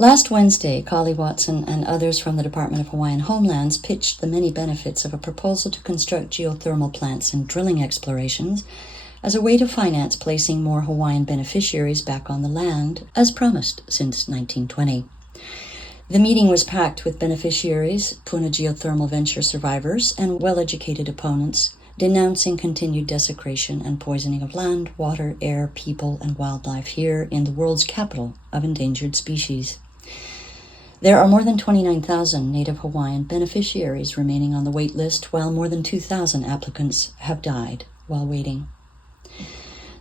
Last Wednesday, Kali Watson and others from the Department of Hawaiian Homelands pitched the many benefits of a proposal to construct geothermal plants and drilling explorations as a way to finance placing more Hawaiian beneficiaries back on the land, as promised since 1920. The meeting was packed with beneficiaries, Puna Geothermal Venture survivors, and well-educated opponents, denouncing continued desecration and poisoning of land, water, air, people, and wildlife here in the world's capital of endangered species. There are more than 29,000 Native Hawaiian beneficiaries remaining on the wait list, while more than 2,000 applicants have died while waiting.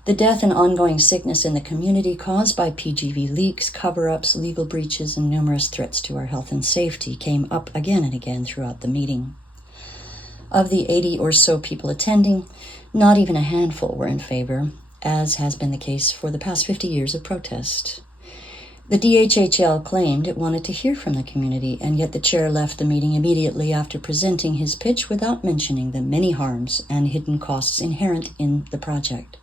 The death and ongoing sickness in the community caused by PGV leaks, cover-ups, legal breaches, and numerous threats to our health and safety came up again and again throughout the meeting. Of the 80 or so people attending, not even a handful were in favor, as has been the case for the past 50 years of protest. The DHHL claimed it wanted to hear from the community, and yet the chair left the meeting immediately after presenting his pitch without mentioning the many harms and hidden costs inherent in the project.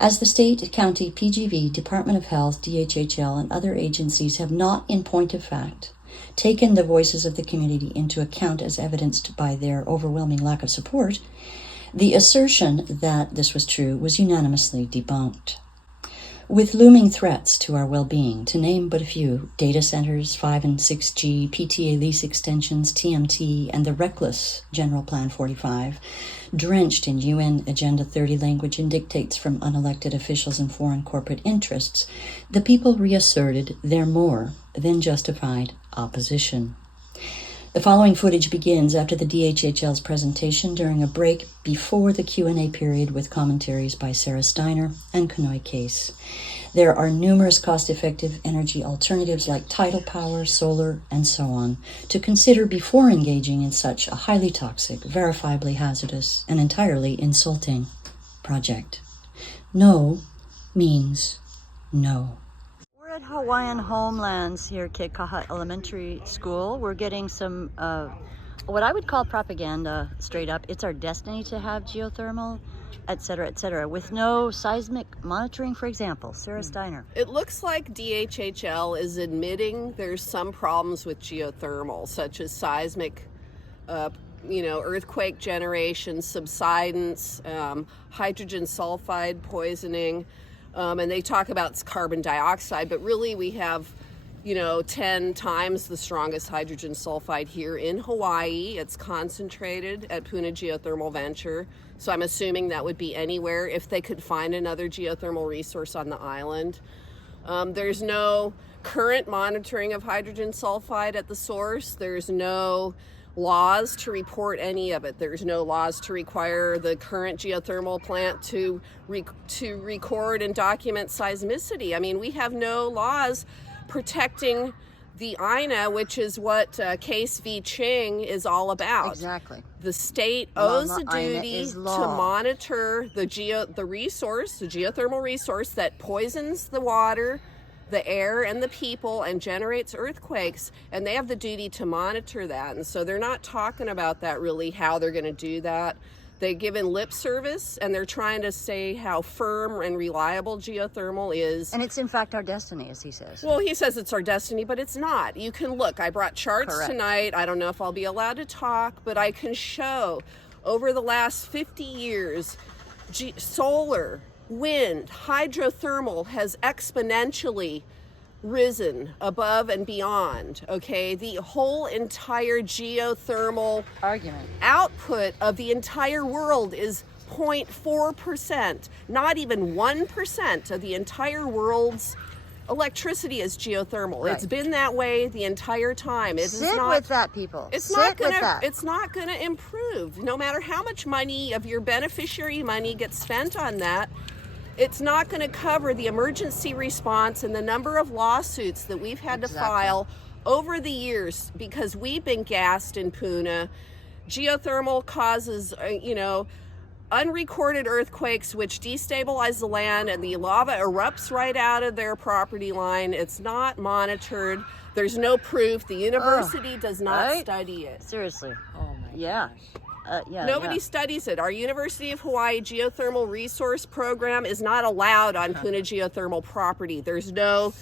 As the state, county, PGV, Department of Health, DHHL, and other agencies have not, in point of fact, taken the voices of the community into account as evidenced by their overwhelming lack of support, the assertion that this was true was unanimously debunked. With looming threats to our well-being, to name but a few, data centers, 5 and 6G, PTA lease extensions, TMT, and the reckless General Plan 45, drenched in UN Agenda 30 language and dictates from unelected officials and foreign corporate interests, the people reasserted their more than justified opposition. The following footage begins after the DHHL's presentation during a break before the Q&A period with commentaries by Sarah Steiner and Kanoi Case. There are numerous cost-effective energy alternatives like tidal power, solar, and so on to consider before engaging in such a highly toxic, verifiably hazardous, and entirely insulting project. No means no. We're at Hawaiian Homelands here at Kekaha Elementary School. We're getting some, what I would call propaganda straight up. It's our destiny to have geothermal, etc., with no seismic monitoring, for example. Sarah Steiner. It looks like DHHL is admitting there's some problems with geothermal, such as seismic, earthquake generation, subsidence, hydrogen sulfide poisoning. And they talk about carbon dioxide, but really we have, 10 times the strongest hydrogen sulfide here in Hawaii. It's concentrated at Puna Geothermal Venture. So I'm assuming that would be anywhere if they could find another geothermal resource on the island. There's no current monitoring of hydrogen sulfide at the source. There's no laws to report any of it. There's no laws to require the current geothermal plant to record and document seismicity. I mean, we have no laws protecting the INA, which is what Case v. Ching is all about. Exactly. The state owes a duty to monitor the geothermal resource that poisons the water, the air, and the people, and generates earthquakes, and they have the duty to monitor that. And so they're not talking about that really, how they're going to do that. They're given lip service, and they're trying to say how firm and reliable geothermal is. And it's in fact our destiny, as he says. Well, he says it's our destiny, but it's not. You can look. I brought charts Correct. tonight. I don't know if I'll be allowed to talk, but I can show over the last 50 years, solar, wind, hydrothermal has exponentially risen above and beyond, okay? The whole entire geothermal argument output of the entire world is 0.4%, not even 1% of the entire world's electricity is geothermal. Right. It's been that way the entire time. Sit with that, people. It's not gonna improve. No matter how much money of your beneficiary money gets spent on that, it's not going to cover the emergency response and the number of lawsuits that we've had to file over the years because we've been gassed in Puna. Geothermal causes, unrecorded earthquakes which destabilize the land, and the lava erupts right out of their property line. It's not monitored. There's no proof. The university does not study it. Seriously. Oh my gosh. Nobody studies it. Our University of Hawaii Geothermal Resource Program is not allowed on Puna geothermal property. There's no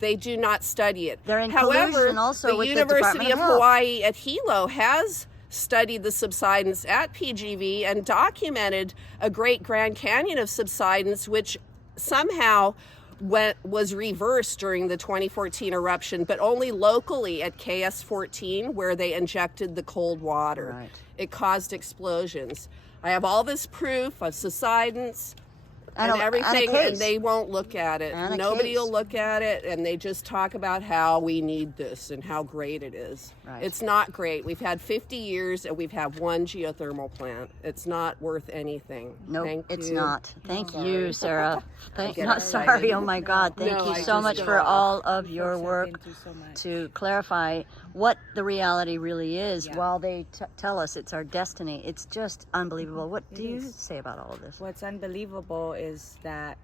They do not study it. They're in However, collusion also the with the University Department of of Health. Hawaii at Hilo has studied the subsidence at PGV and documented a great Grand Canyon of subsidence, which somehow was reversed during the 2014 eruption, but only locally at KS14, where they injected the cold water. Right. It caused explosions. I have all this proof of subsidence and And everything, a case. and they won't look at it. And a Nobody case. will look at it, and they just talk about how we need this and how great it is. Right. It's not great. We've had 50 years, and we've had one geothermal plant. It's not worth anything. No, Thank it's you. not. Thank you, Sarah. get Not excited. sorry. Oh my God. Thank No, you I so just much don't. for all of your Folks have work been through so much. to clarify what the reality really is. Yeah. While they tell us it's our destiny, it's just unbelievable. What do It you is. say about all of this? What's unbelievable is that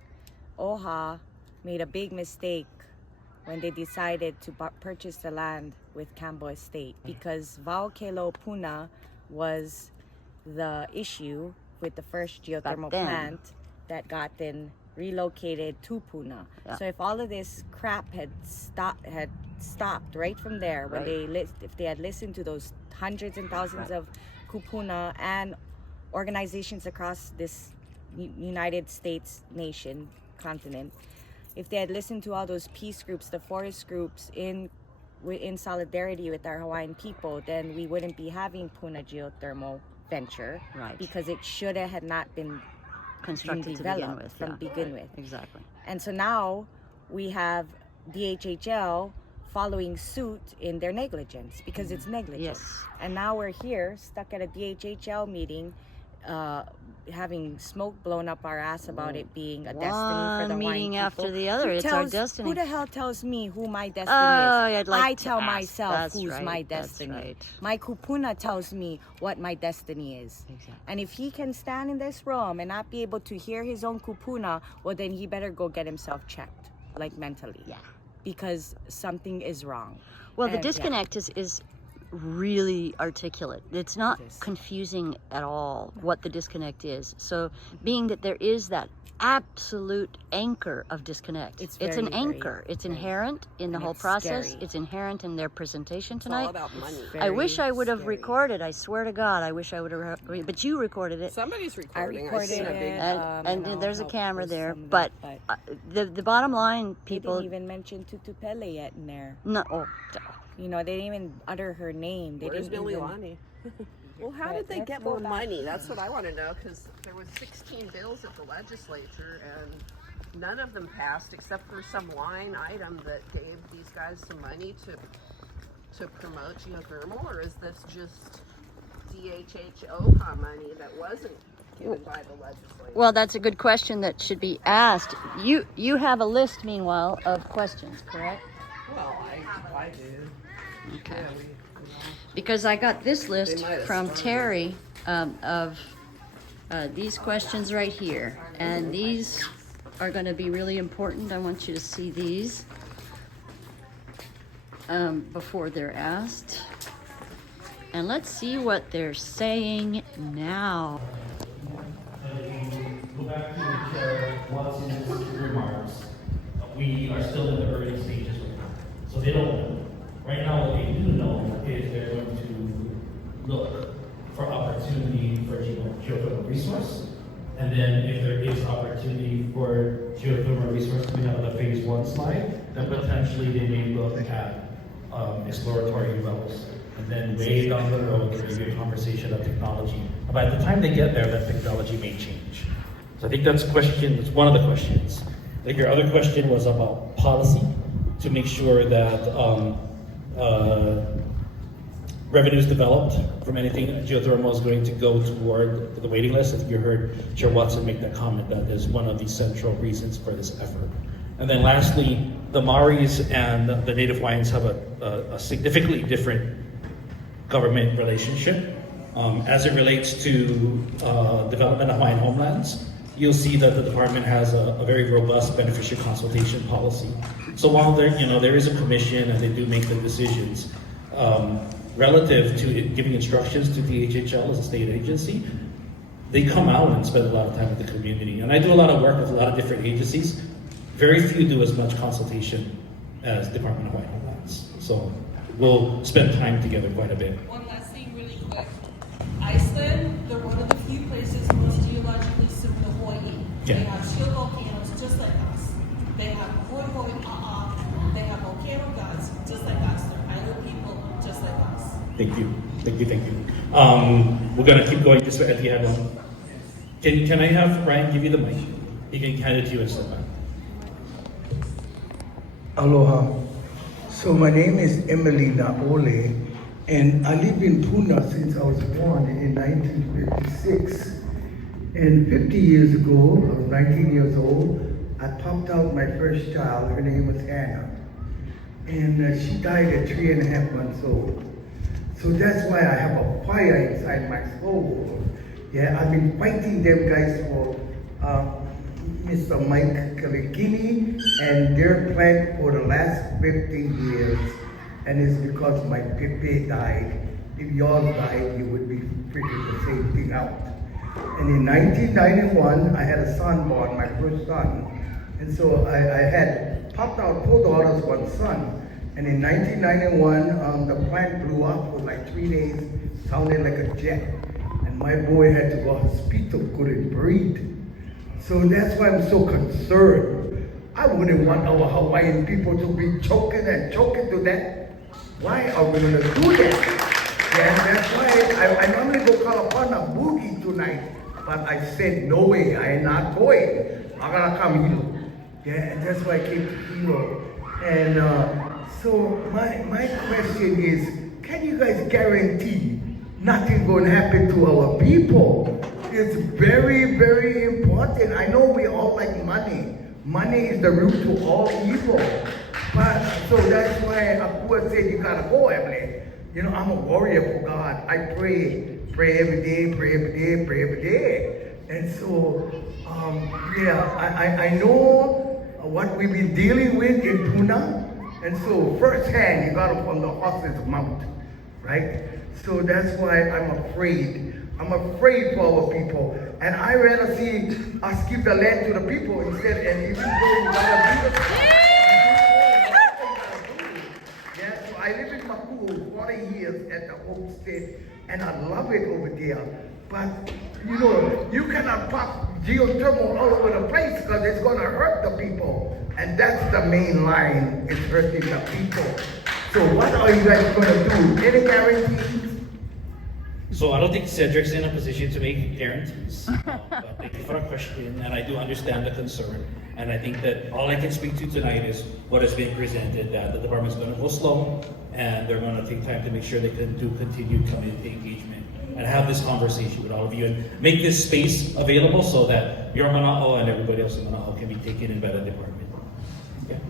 OHA made a big mistake when they decided to purchase the land with Cambo Estate, because Vaokelo Puna was the issue with the first geothermal then. plant that got then relocated to Puna. Yeah. So if all of this crap had stopped right from there, when Right. if they had listened to those hundreds and thousands of kupuna and organizations across this United States nation continent, if they had listened to all those peace groups, the forest groups in solidarity with our Hawaiian people, then we wouldn't be having Puna Geothermal Venture, Right. because it should have had not been Constructed to begin developed with. from Yeah. begin with. Exactly. And so now we have DHHL following suit in their negligence, because it's negligence. Yes. And now we're here stuck at a DHHL meeting, having smoke blown up our ass about it being a destiny for the One Hawaiian meeting people. after the other. Who It's our tells- destiny. Who the hell tells me who my destiny Oh, is? I'd like I to tell ask. myself That's who's right, my that's destiny. right. My kupuna tells me what my destiny is. Exactly. And if he can stand in this room and not be able to hear his own kupuna, well, then he better go get himself checked, like mentally. Yeah. Because something is wrong. Well, the And, yeah. disconnect is really articulate. It's not It is. confusing at all what the disconnect is. So, being that there is that absolute anchor of disconnect, It's an very, very, anchor. It's very- inherent in the and whole it's process. scary. It's inherent in their presentation It's all tonight. about money. I wish I would have Very recorded. I swear to God, I wish I would have. But you recorded it. Somebody's I recording. recorded seen a it, big- And I'll there's a help camera post there, some of but it, the bottom line, they people. didn't even mention Tutupele yet in there. No, oh, You know, they didn't even utter her name. They Where's didn't Billy even. Lonnie? Well, how But did they let's get go more back. money? That's what I want to know, because there was 16 bills at the legislature, and none of them passed except for some line item that gave these guys some money to promote geothermal, or is this just DHHOPA money that wasn't given by the legislature? well, that's a good question that should be asked. You have a list, meanwhile, of questions, correct? Well, I do. Okay. Yeah, we, Because I got this list They might have from started. Terry of these questions right here, and these are going to be really important. I want you to see these before they're asked. And let's see what they're saying now. Go back to Chair Watson's remarks. We are still in the early stages right now. So they don't know. Right now, what they do know is they're going to look for opportunity for geothermal resource. And then if there is opportunity for geothermal resource coming out of the phase 1 slide, then potentially they may look at exploratory wells. And then way down the road, there may be a conversation of technology. By the time they get there, that technology may change. So I think that's one of the questions. I think your other question was about policy, to make sure that revenues developed from anything geothermal is going to go toward the waiting list. I think you heard Chair Watson make that comment, that is one of the central reasons for this effort. And then lastly, the Maoris and the Native Hawaiians have a significantly different government relationship. As it relates to development of Hawaiian homelands, you'll see that the department has a very robust beneficiary consultation policy. So while there is a commission and they do make the decisions, relative to giving instructions to DHHL as a state agency, they come out and spend a lot of time with the community. And I do a lot of work with a lot of different agencies. Very few do as much consultation as Department of Hawaiian Homelands. So we'll spend time together quite a bit. One last thing really quick. Iceland, they're one of the few places most geologically similar to Hawaii. Yeah. They have shield volcanoes just like us. They have hoi, they have volcano gods just like us. They're island people just like us. Thank you. We're gonna keep going this way at the end. Can I have Brian give you the mic? He can hand it to you and step back. Aloha. So my name is Emily Naole, and I live in Puna since I was born in 1956. And 50 years ago, I was 19 years old, I popped out my first child. Her name was Hannah. And she died at 3.5 months old. So that's why I have a fire inside my soul. Yeah, I've been fighting them guys for Mr. Mike Kalikini and their plant for the last 15 years. And it's because my Pepe died. If y'all died, you would be figuring the same thing out. And in 1991, I had a son born, my first son. And so I had popped out 4 daughters, 1 son. And in 1991, the plant blew up for like 3 days, sounded like a jet. And my boy had to go to hospital, couldn't breathe. So that's why I'm so concerned. I wouldn't want our Hawaiian people to be choking to death. Why are we gonna do that? Yeah, that's why I normally go call upon a boogie tonight, but I said, no way, I am not going. I'm gonna come Hilo. Yeah, and that's why I came to Hilo. And so my question is, can you guys guarantee nothing gonna happen to our people? It's very, very important. I know we all like money. Money is the root to all evil. But so that's why Akua said you gotta go, Emily. You know, I'm a warrior for God. I pray every day. And so, I know what we've been dealing with in Puna. And so firsthand, you got up on the horse's mouth, right? So that's why I'm afraid. I'm afraid for our people. And I rather see us give the land to the people instead, and even though you gotta do the yeah, so I live in Maku 40 years at the homestead, and I love it over there. But, you know, you cannot pop geothermal all over the place because it's gonna hurt the people. And that's the main line, it's hurting the people. So what are you guys gonna do? Any guarantees? So I don't think Cedric's in a position to make guarantees. But thank you for the question, and I do understand the concern. And I think that all I can speak to tonight is what has been presented, that the department's going to go slow, and they're going to take time to make sure they can do continued community engagement and have this conversation with all of you and make this space available so that your mana'o and everybody else in mana'o can be taken in by the department. Okay.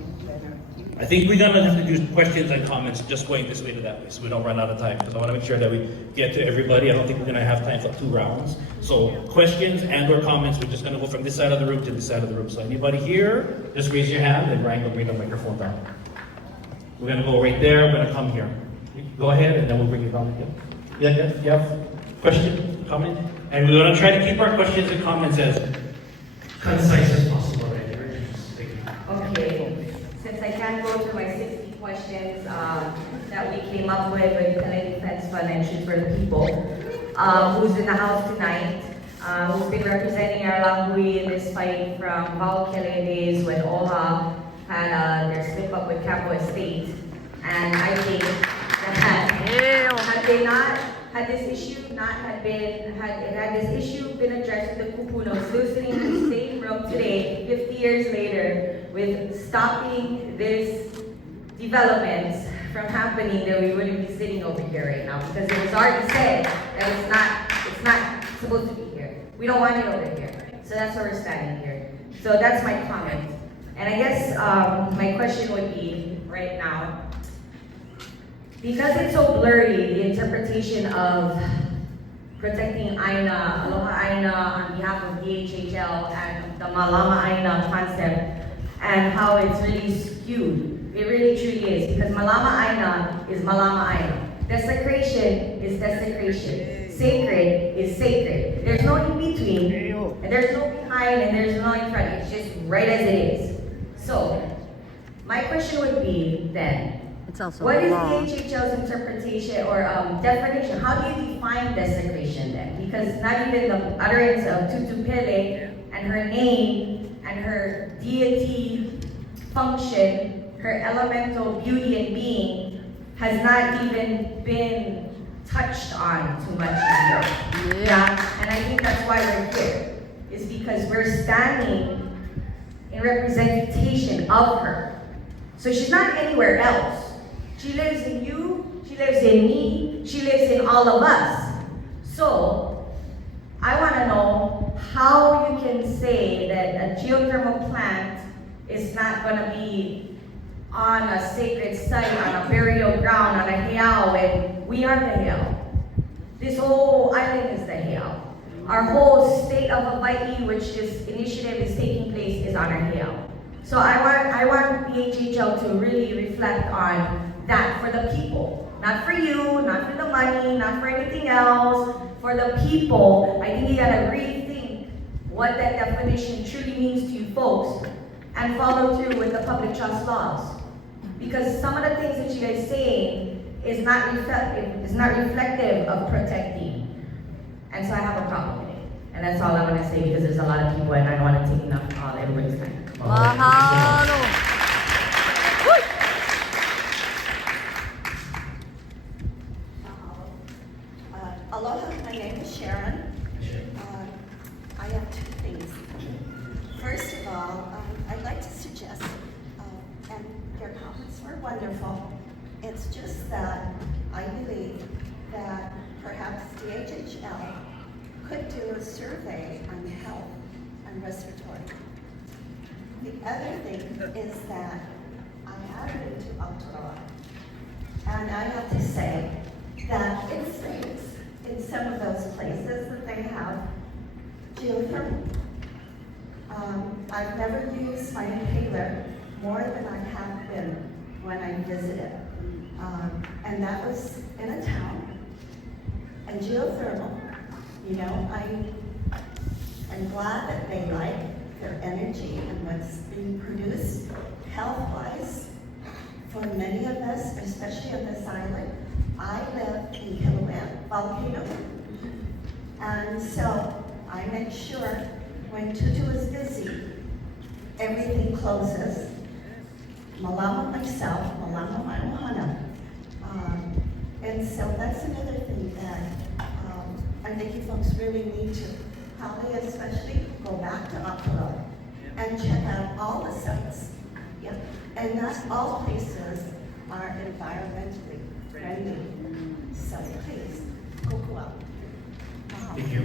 I think we're gonna have to do questions and comments just going this way to that way so we don't run out of time, because I want to make sure that we get to everybody. I don't think we're gonna have time for 2 rounds. So questions and or comments, we're just gonna go from this side of the room to this side of the room. So anybody here, just raise your hand and Ryan will bring the microphone down. We're gonna go right there, we're gonna come here. Go ahead and then we'll bring you down again. Yeah, you have question, comment? And we're gonna try to keep our questions and comments as concise as possible, right? Okay. Since I can't go through my 60 questions that we came up with Pellet Defense Fund and Shoot for the People, who's in the house tonight, who's been representing our Langui in this fight from Paukele days when OHA had their slip up with Campo Estate. And I think that had this issue been addressed with the Kupuno, still sitting in the same room today, 50 years later, with stopping this developments from happening, that we wouldn't be sitting over here right now, because it was already said that it's not supposed to be here. We don't want it over here. So that's why we're standing here. So that's my comment. And I guess my question would be right now, because it's so blurry, the interpretation of protecting Aina, Aloha Aina on behalf of DHHL and the Malama Aina concept, and how it's really skewed. It really truly is, because Malama Aina is Malama Aina. Desecration is desecration. Sacred is sacred. There's no in between, and there's no behind, and there's no in front. It's just right as it is. So, My question would be then, It's also what is law. DHHL's interpretation or definition? How do you define desecration then? Because not even the utterance of Tutu Pele and her name and her deity function, her elemental beauty and being has not even been touched on too much here. Yeah. And I think that's why we're here, is because we're standing in representation of her. So she's not anywhere else. She lives in you, she lives in me, she lives in all of us. So, I want to know how you can say that a geothermal plant is not going to be on a sacred site, on a burial ground, on a heiau, when we are the heiau. This whole island is the heiau. Our whole state of Hawai'i, which this initiative is taking place, is on our heiau. So I want DHHL to really reflect on that for the people. Not for you, not for the money, not for anything else. For the people, I think you gotta rethink what that definition truly means to you folks and follow through with the public trust laws. Because some of the things that you guys saying is not reflective of protecting. And so I have a problem with it. And that's all I want to say, because there's a lot of people and I don't want to take enough of everybody's time. Mahalo. Aloha, my name is Sharon. I have two things. First of all, I'd like to suggest, and your comments were wonderful, it's just that I believe that perhaps DHHL could do a survey on health and respiratory. The other thing is that I have been to Aotearoa, and I have to say that it states in some of those places that they have geothermal. I've never used my inhaler more than I have been when I visited. And that was in a town. And geothermal, you know, I'm glad that they like their energy and what's being produced health-wise. For many of us, especially on this island, I live in Kilauea volcano. And so I make sure when Tutu is busy, everything closes. Malama myself, malama my ohana. And so that's another thing that I think you folks really need to probably especially go back to Aotearoa and check out all the sites. Yeah. And not all places are environmentally friendly. So please, go out. Wow. Thank you.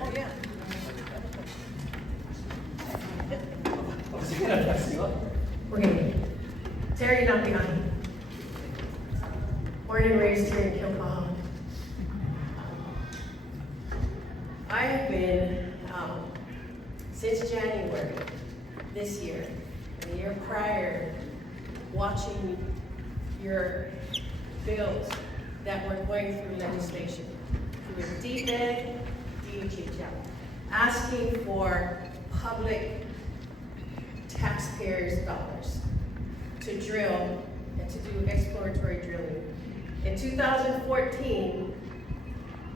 Oh, yeah. Okay, Terry Napiani, born and raised here in Kilpaha. I have been, since January this year, and the year prior, watching your bills that were going through legislation, through DBED, DHHL, asking for public taxpayers' dollars to drill and to do exploratory drilling. In 2014,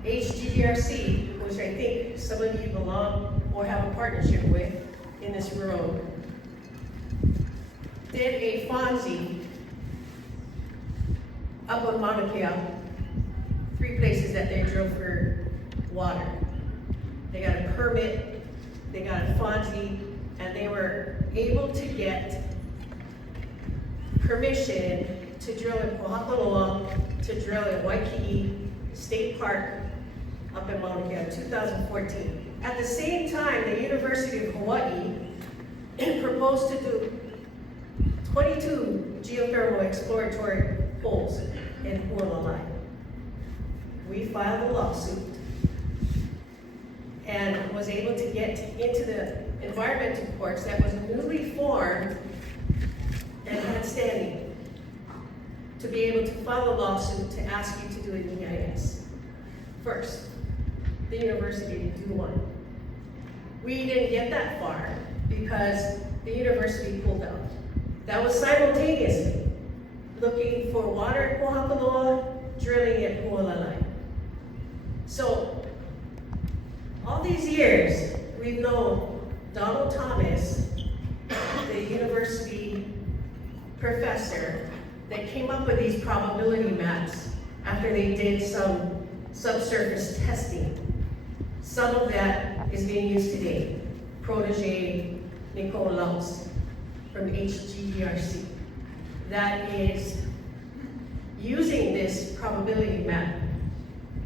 HGDRC, which I think some of you belong or have a partnership with in this room, did a FONSI up on Mauna Kea, 3 places that they drilled for water. They got a permit, they got a FONSI, and they were able to get permission to drill in Pohakaloa, to drill in Waikiki State Park up in Mauna Kea in 2014. At the same time, the University of Hawaii proposed to do 22 geothermal exploratory holes in Hualalai. We filed a lawsuit and was able to get into the environmental courts that was newly formed and had standing to be able to file a lawsuit to ask you to do an EIS. First, the university to do one. We didn't get that far because the university pulled out. That was simultaneously looking for water at Pohakaloa, drilling at Hualalai. So, all these years, we've known Donald Thomas, the university professor, that came up with these probability maps after they did some subsurface testing. Some of that is being used today. Protege Nicole Lumps from HGDRC. That is using this probability map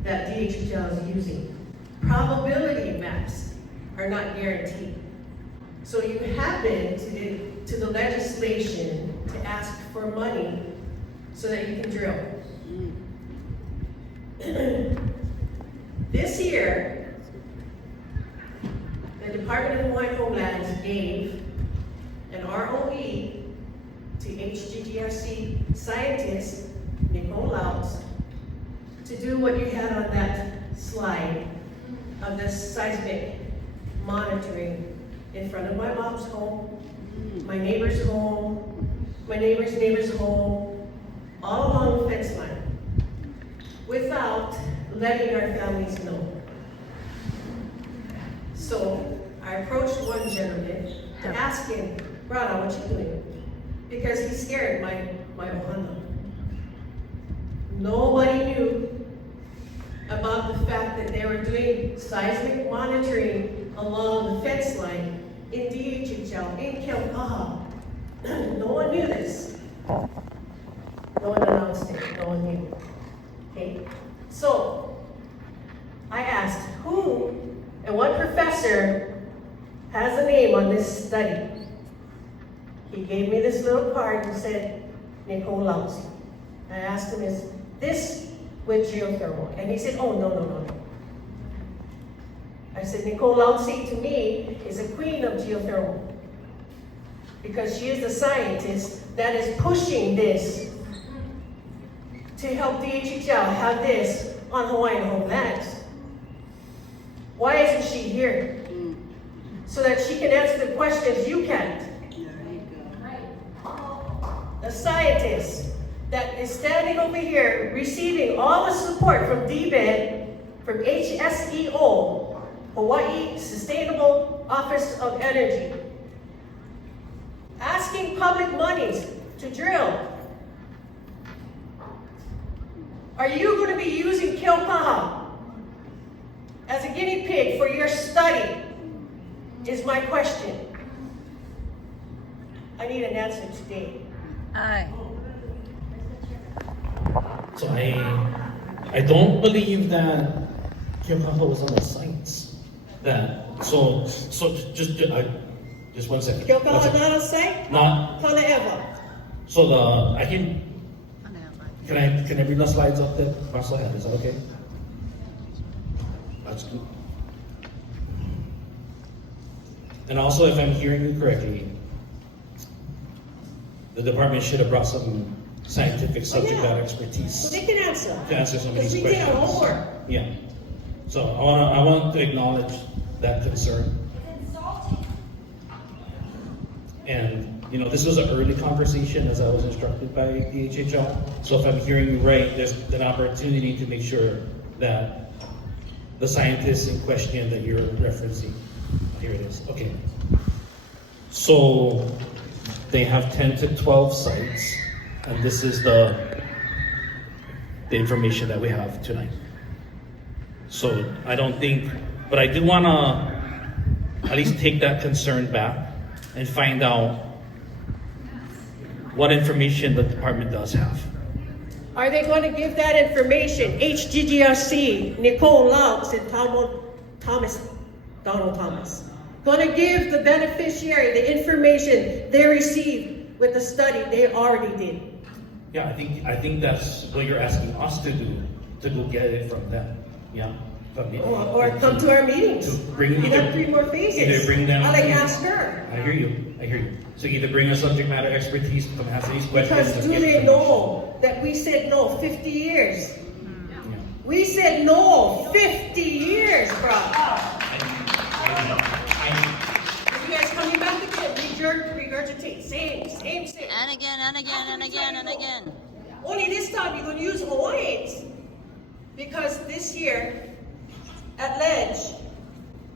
that DHHL is using. Probability maps are not guaranteed. So you have been to the legislation to ask for money so that you can drill. This year, the Department of Hawaiian Homelands gave an ROE to HGGRC scientist, Nicole Louts, to do what you had on that slide of the seismic monitoring in front of my mom's home, my neighbor's home, my neighbor's home, all along the fence line, without letting our families know. So I approached one gentleman to ask him, "Brother, what you doing?" Because he scared my ohana. Nobody knew about the fact that they were doing seismic monitoring along the fence line in DHHL, in Keaukaha. No one knew this. No one announced it, no one knew. Okay? So, I asked who and what professor has a name on this study. He gave me this little card and said, Nicole Louts. I asked him, is this with geothermal? And he said, oh, no. I said, Nicole Louts to me is a queen of geothermal because she is the scientist that is pushing this to help DHHL have this on Hawaiian Homelands. Why isn't she here? So that she can answer the questions you can't. The scientist that is standing over here receiving all the support from DBED, from HSEO, Hawaii Sustainable Office of Energy, asking public monies to drill. Are you going to be using Keaukaha as a guinea pig for your study? Is my question. I need an answer today. Aye. So I don't believe that Keaukaha was on the sites. So just one second. Keaukaha not on site? Not. Pana Eva. So can I bring the slides up there? Marcel, is that okay? That's good. And also, if I'm hearing you correctly, the department should have brought some scientific subject matter expertise So they can answer. to answer some of these Because we questions. did our homework. Yeah. So I want to acknowledge that concern. And this was an early conversation as I was instructed by DHHL. So if I'm hearing you right, there's an opportunity to make sure that the scientists in question that you're referencing, here it is, okay. So they have 10 to 12 sites, and this is the information that we have tonight. So I don't think, but I do want to at least take that concern back and find out what information the department does have. Are they going to give that information? HGGRC, Nicole Louts, and Donald Thomas. Going to give the beneficiary the information they received with the study they already did. Yeah, I think that's what you're asking us to do, to go get it from them. Yeah. Or come to our meetings. We have 3 more phases. Either bring them. I like ask her. I hear you. So either bring a subject matter expertise to come answer these questions. Because do they know that we said no 50 years? Yeah. We said no 50 years, bro. I again and again and again and again. Only this time you're going to use Hawaiians. Because this year, at Ledge,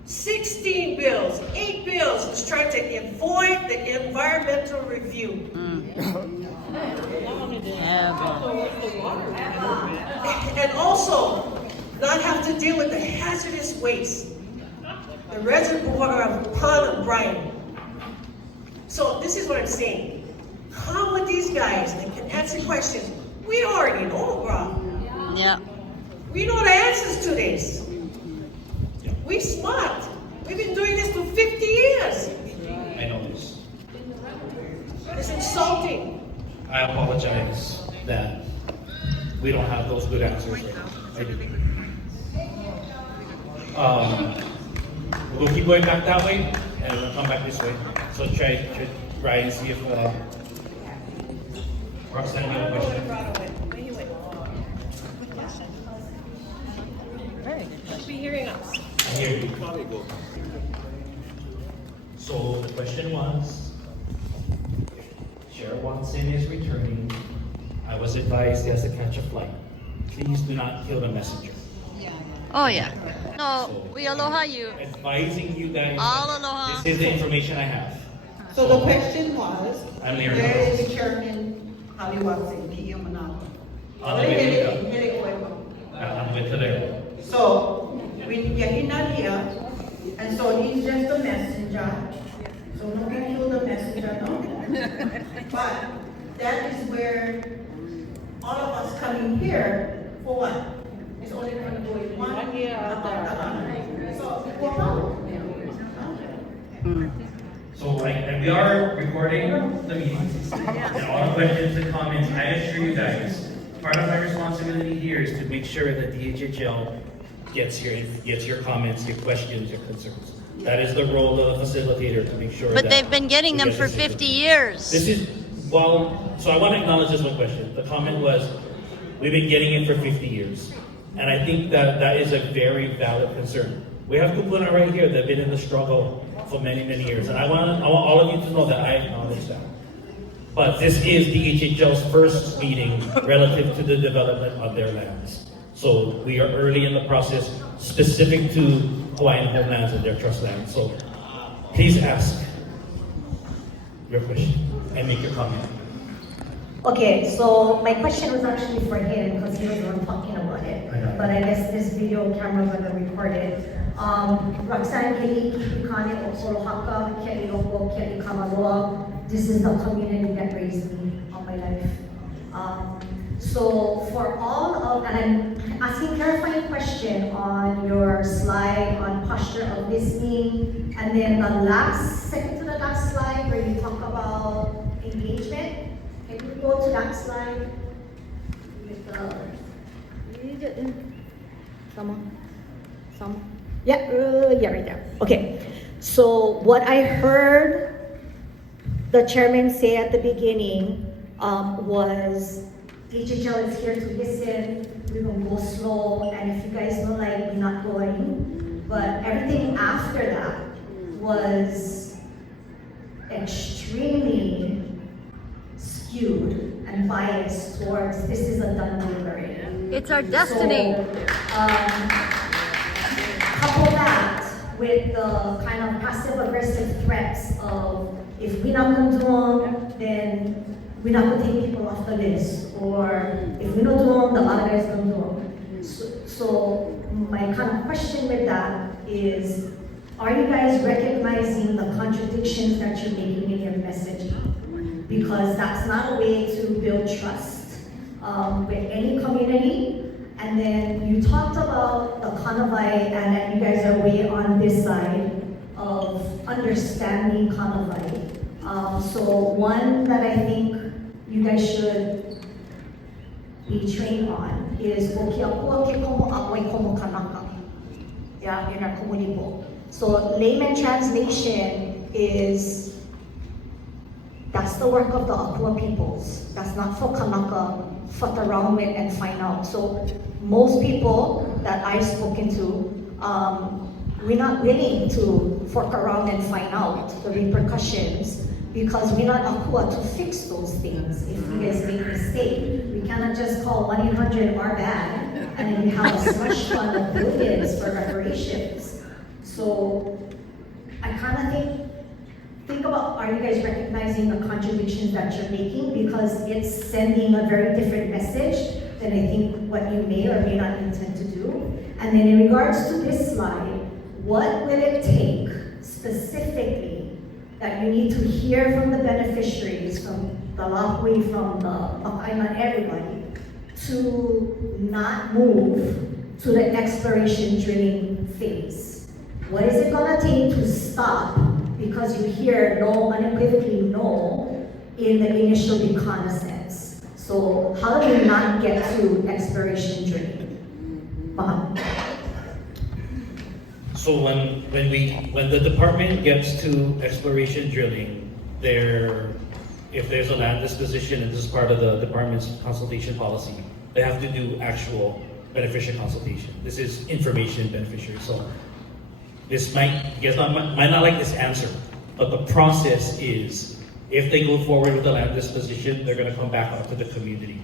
16 bills, 8 bills was trying to avoid the environmental review. And also, not have to deal with the hazardous waste, the reservoir of Puna of brine. So this is what I'm saying. Come with these guys that can answer questions. We already know, bro. Yeah. We know the answers to this. We smart. We've been doing this for 50 years. I know this. It's insulting. I apologize that we don't have those good answers. I do. We'll keep going back that way, and we'll come back this way. So try and see if Roxanne, you have a question? Be hearing us. I hear you. So the question was, if Chair Watson is returning, I was advised he has to catch a flight. Please do not kill the messenger. Oh yeah. No, we aloha you. Advising you guys, All aloha. this is the information I have. So the question was, I'm there. where is the Chairman Hawai'i Watson, Ki'i Manako? On the way to Hili I'm with there. So, he's not here, and so he's just a messenger. So nobody kill the messenger, no? But that is where all of us coming here for what? It's only going to go in one year. So, we're following. So, and we are recording the meeting. And all the questions and comments, I assure you guys, part of my responsibility here is to make sure that DHHL gets your comments, your questions, your concerns. That is the role of the facilitator, to make sure But that they've been getting we them get for this 50 information. years. This is, well, so I want to acknowledge this one question. The comment was, we've been getting it for 50 years. And I think that is a very valid concern. We have kupuna right here that have been in the struggle for many, many years. And I want all of you to know that I acknowledge that. But this is DHHL's first meeting relative to the development of their lands. So we are early in the process specific to Hawaiian Homelands and their trust lands. So please ask your question and make your comment. Okay, so my question was actually for him because he was the one talking about it. But I guess this video camera is going to record it. Roxanne Kelly, Kipikane, Okolohaka, Kelly Loko, Kelly Kamaloa. This is the community that raised me all my life. So for all of, and I'm asking clarifying question on your slide on posture of listening, and then the second to the last slide where you talk about engagement. Can you go to that slide? With some. Yeah, right there. Okay. So what I heard the chairman say at the beginning was DHHL is here to listen. We're gonna go slow, and if you guys don't like, we're not going. But everything after that was extremely skewed and biased towards this is a done deal already. It's our destiny. So, couple that with the kind of passive-aggressive threats of if we're not going to do them, then we're not going to take people off the list, or if we don't do them, the other guys don't do them. So my kind of question with that is, are you guys recognizing the contradictions that you're making in your messaging? Because that's not a way to build trust with any community. And then you talked about the Kanawai, and that you guys are way on this side of understanding Kanawai. So one that I think you guys should be trained on is yeah, in our community. So layman translation is that's the work of the Apua peoples. That's not for Kanaka, fuck around with and find out. So most people that I've spoken to, we're not willing to fork around and find out the repercussions because we're not akua to fix those things if you guys make a mistake. We cannot just call 1-800 our bad and then we have a slush fund of billions for reparations. So I kind of think about, are you guys recognizing the contributions that you're making? Because it's sending a very different message than I think what you may or may not intend to do. And then in regards to this slide, what will it take specifically that you need to hear from the beneficiaries, from the Lahui, from the Hawaiian, everybody, to not move to the exploration drilling phase? What is it gonna take to stop, because you hear no, unequivocally no, in the initial reconnaissance? So how do we not get to exploration drilling? So when the department gets to exploration drilling, if there's a land disposition, and this is part of the department's consultation policy, they have to do actual beneficiary consultation. This is information beneficiary. So this might not like this answer, but the process is, if they go forward with the land disposition, they're going to come back out to the community.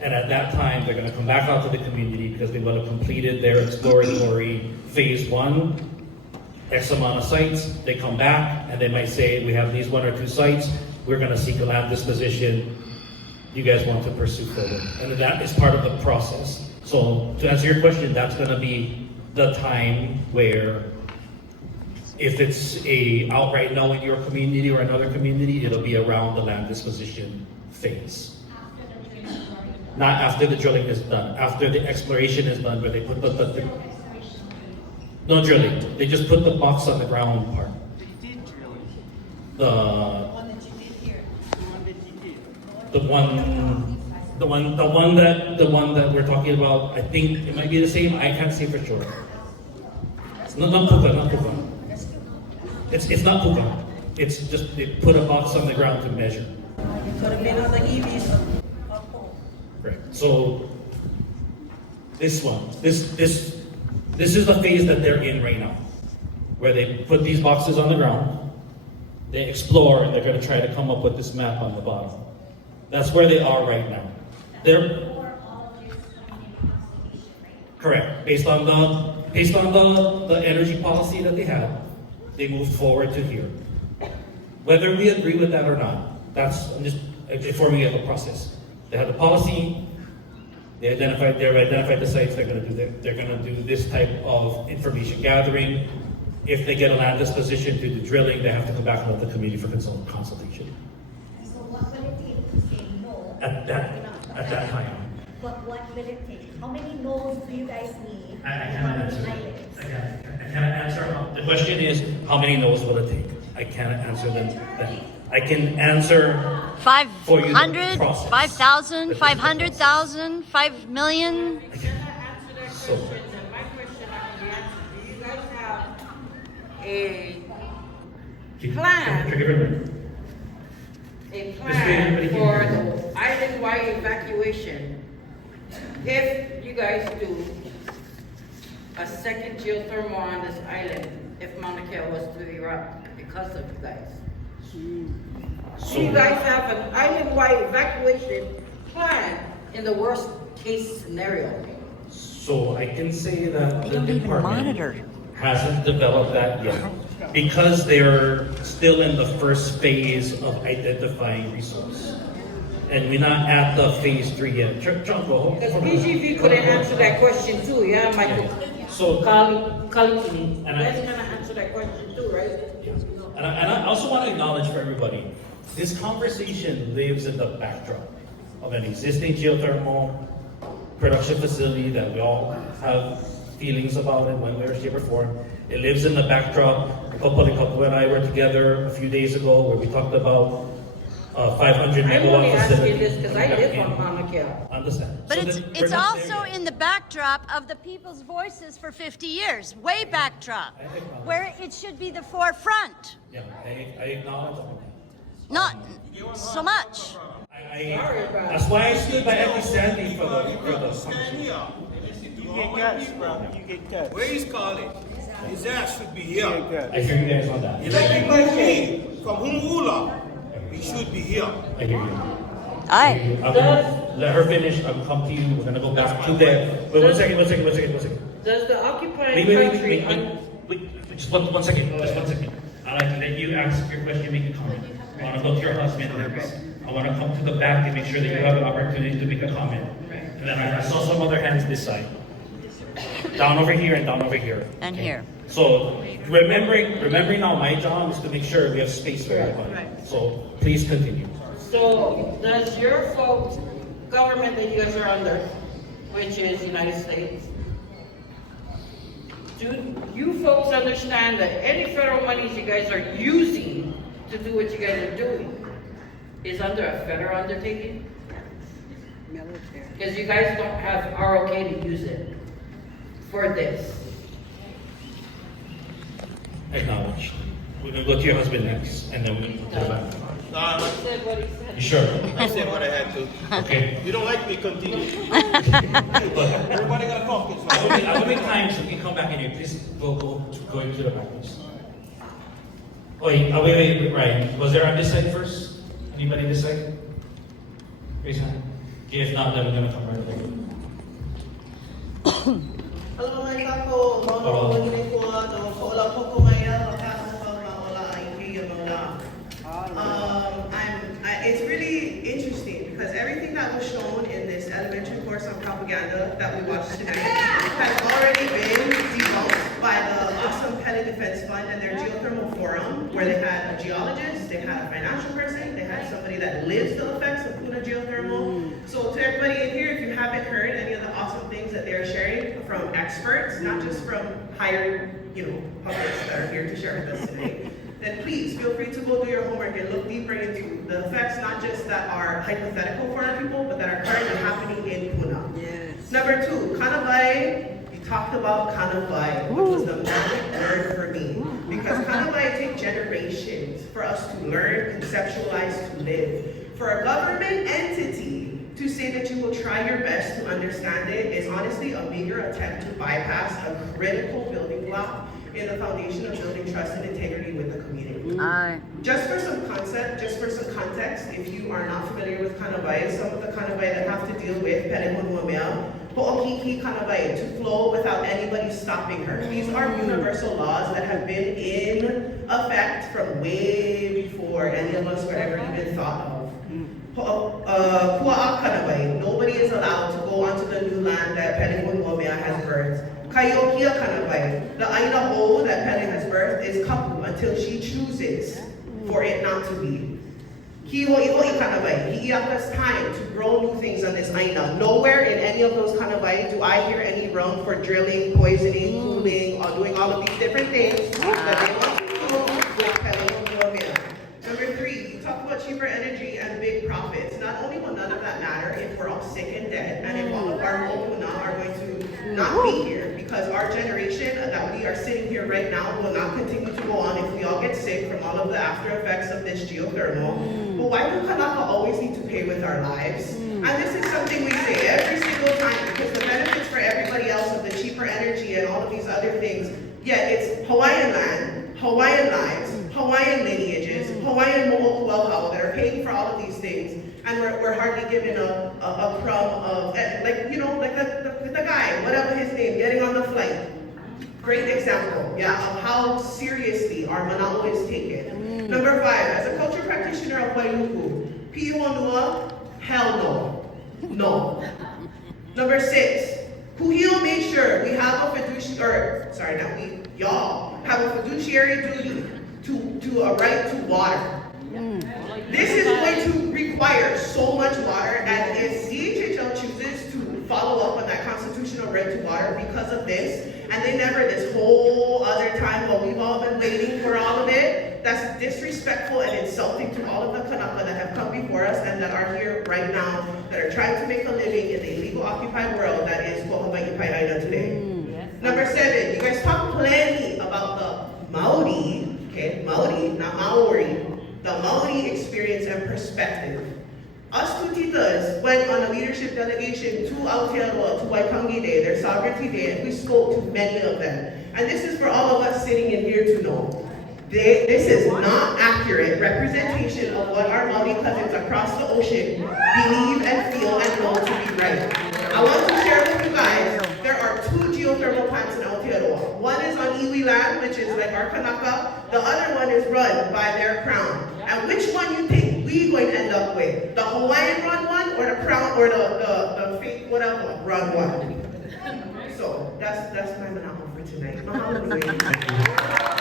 And at that time, they're going to come back out to the community because they will have completed their exploratory phase 1, X amount of sites. They come back and they might say, we have these 1 or 2 sites, we're going to seek a land disposition. You guys want to pursue further. And that is part of the process. So to answer your question, that's going to be the time where, if it's a outright no in your community or another community, it'll be around the land disposition phase. Not after the drilling is done, after the exploration is done, where they put no drilling. They just put the box on the ground part. The one that we're talking about, I think it might be the same. I can't say for sure. It's not Puka. It's not Puka. It's just they put a box on the ground to measure. Correct. So this is the phase that they're in right now, where they put these boxes on the ground, they explore, and they're going to try to come up with this map on the bottom. That's where they are right now. They're correct. Based on the energy policy that they had, they moved forward to here. Whether we agree with that or not, I'm just informing you of the process. They have the policy. They've identified the sites. They're going to do this type of information gathering. If they get a land disposition to do drilling, they have to come back with the committee for consultation. So what will it take to say no? At that time. But what will it take? How many no's do you guys need? I cannot answer. I cannot answer. The question is, how many no's will it take? I cannot answer them. I can answer 500, 5,000, 500,000, 5 million. So, my question on the answer, do you guys have a plan for the island-wide evacuation if you guys do a second geothermal on this island if Mauna Kea was to erupt because of you guys? So you guys have an island-wide evacuation plan in the worst case scenario? So I can say that the department hasn't developed that yet because they're still in the first phase of identifying resource. And we're not at the phase 3 yet. Because PGV couldn't answer that question too, yeah, Michael? Yeah. So Kali, that's gonna answer that question too, right? Yeah. And I also want to acknowledge for everybody, this conversation lives in the backdrop of an existing geothermal production facility that we all have feelings about in one way or shape or form. It lives in the backdrop. Kapalikapu and I were together a few days ago where we talked about 500 megawatt facility. I'm only asking this because I live on Mauna Kea. Understand. But so it's also in the backdrop of the people's voices for 50 years, way backdrop, where it should be the forefront. Yeah, I acknowledge all that. Not so much. That's why I stood by Andy Sandy for the conversation. You get guts, bro. You get guts. Where is college? His ass should be here. I hear you guys on that. He's like people me from Humuula. We should be here. I hear you. Aye. I'm gonna let her finish. I'll come to you. We're gonna go back to there. Wait, one second. Does the occupying Wait, country... just one second. I'd like to let you ask your question, make a comment. I want to go to your husband next. I want to come to the back and make sure that you have an opportunity to make a comment. And then I saw some other hands this side. Down over here and down over here. And here. So remembering now, my job is to make sure we have space for everybody. So please continue. So does your folks, government that you guys are under, which is United States, do you folks understand that any federal monies you guys are using to do what you guys are doing is under a federal undertaking? Because you guys don't have ROK to use it for this. Acknowledged. We're going to go to your husband next, and then we're going to go back. I Said what he said. You sure? said what I had to. Okay. You don't like me, continue. Everybody got to talk. I will make time so you can come back in here. Please go into the back, please. Wait, Ryan. Was there on this side first? Anybody this side? Raise your hand. Okay, if not, then we're going to come right over. Hello, my kako. Mono wagini ko no kola ko maya makaka maola ay mola. It's really interesting because everything that was shown in this elementary course on propaganda that we watched tonight has already been debunked by the awesome Pele Defense Fund and their geothermal forum, where they had a geologist, they had a financial person, they had somebody that lives the effects of Puna Geothermal. So to everybody in here, if you haven't heard any of the awesome things that they're sharing from experts, not just from hired, publics that are here to share with us today, then please feel free to go do your homework and look deeper into the effects, not just that are hypothetical for our people, but that are currently happening in Puna. Yes. Number 2, Kanawai. You talked about Kanawai, which was the magic word for me. Because Kanawai takes generations for us to learn, conceptualize, to live. For a government entity to say that you will try your best to understand it is honestly a meager attempt to bypass a critical building block in the foundation of building trust and integrity with the community. Just for some context, if you are not familiar with Kanawai, some of the Kanawai that have to deal with Pelehonwamea, Ho'okiki Kanawai, to flow without anybody stopping her. These are universal laws that have been in effect from way before any of us were ever even thought of. Kua'a Kanawai, nobody is allowed to go onto the new land that Pelehonwamea has birthed. Kaiokia Kanawai, the Aina Ho that Pele has birthed is kapu until she chooses for it not to be. Kiho'iho'i Kanawai, Hi'iaka's time to grow new things on this Aina. Nowhere in any of those Kanawai do I hear any room for drilling, poisoning, cooling, or doing all of these different things that they want to do with Pelehonwamea. Number 3, you talk about cheaper energy and big profits. Not only will none of that matter if we're all sick and dead, and if all of our Mopuna are going to not be here, because our generation that we are sitting here right now will not continue to go on if we all get sick from all of the after effects of this geothermal. But why do Kanaka always need to pay with our lives? And this is something we say every single time, because the benefits for everybody else of the cheaper energy and all of these other things, yet it's Hawaiian land, Hawaiian lives, Hawaiian lineages, Hawaiian mo'okuauhau that are paying for all of these things, and we're hardly given a crumb of, like the guy, whatever his name, getting on the flight. Great example, of how seriously our mana'o is taken. Number 5, as a culture practitioner of Wailuku, Pi'uonua, hell no. No. Number 6, Kuhio made sure we have a y'all have a fiduciary duty to a right to water. This is going to require so much water, and if DHHL chooses to follow up on that constitutional right to water because of this, and they never this whole other time while we've all been waiting for all of it, that's disrespectful and insulting to all of the Kanaka that have come before us and that are here right now, that are trying to make a living in the illegal occupied world that is Hawai'i Pae'aina today. Number 7, you guys talk plenty about the Maori, okay, Maori, not Maori, the Maori experience and perspective. Us Tutitas went on a leadership delegation to Aotearoa, to Waitangi Day, their sovereignty day, and we spoke to many of them. And this is for all of us sitting in here to know. This is not accurate representation of what our Maori cousins across the ocean believe and feel and know to be right. I want to share with you guys, there are 2 geothermal plants in Aotearoa. One is on iwi land, which is like our kanaka. The other one is run by their crown. And which one you think we're going to end up with? The Hawaiian run one or the crown or the fake whatever run one? So that's my monologue for tonight. Mahalo.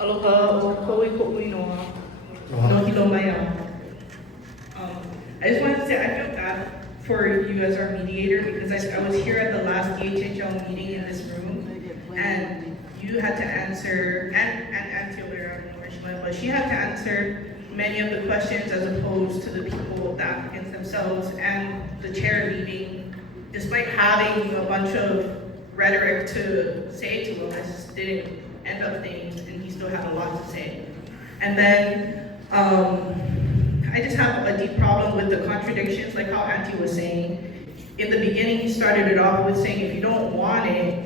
Aloha, o koe ko'uinoa, no hilo mai au. I just wanted to say I feel bad for you as our mediator because I was here at the last DHHL meeting in this room, and you had to answer, and Antiola, I don't know where she went, but she had to answer many of the questions as opposed to the people, the applicants themselves, and the chair leaving, despite having a bunch of rhetoric to say to him, I just didn't end up things, and he still had a lot to say. And then, I just have a deep problem with the contradictions, like how Auntie was saying. In the beginning, he started it off with saying, if you don't want it,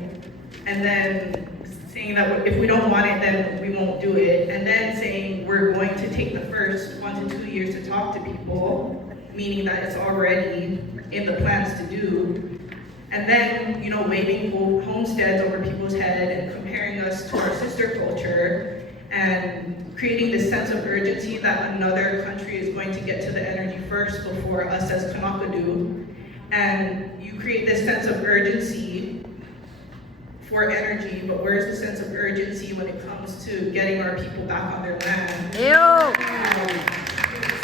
and then saying that if we don't want it, then we won't do it, and then saying we're going to take the first 1 to 2 years to talk to people, meaning that it's already in the plans to do, and then, you know, waving homesteads over people's head and comparing us to our sister culture, and creating this sense of urgency that another country is going to get to the energy first before us as Kanaka do. And you create this sense of urgency for energy, but where's the sense of urgency when it comes to getting our people back on their land? So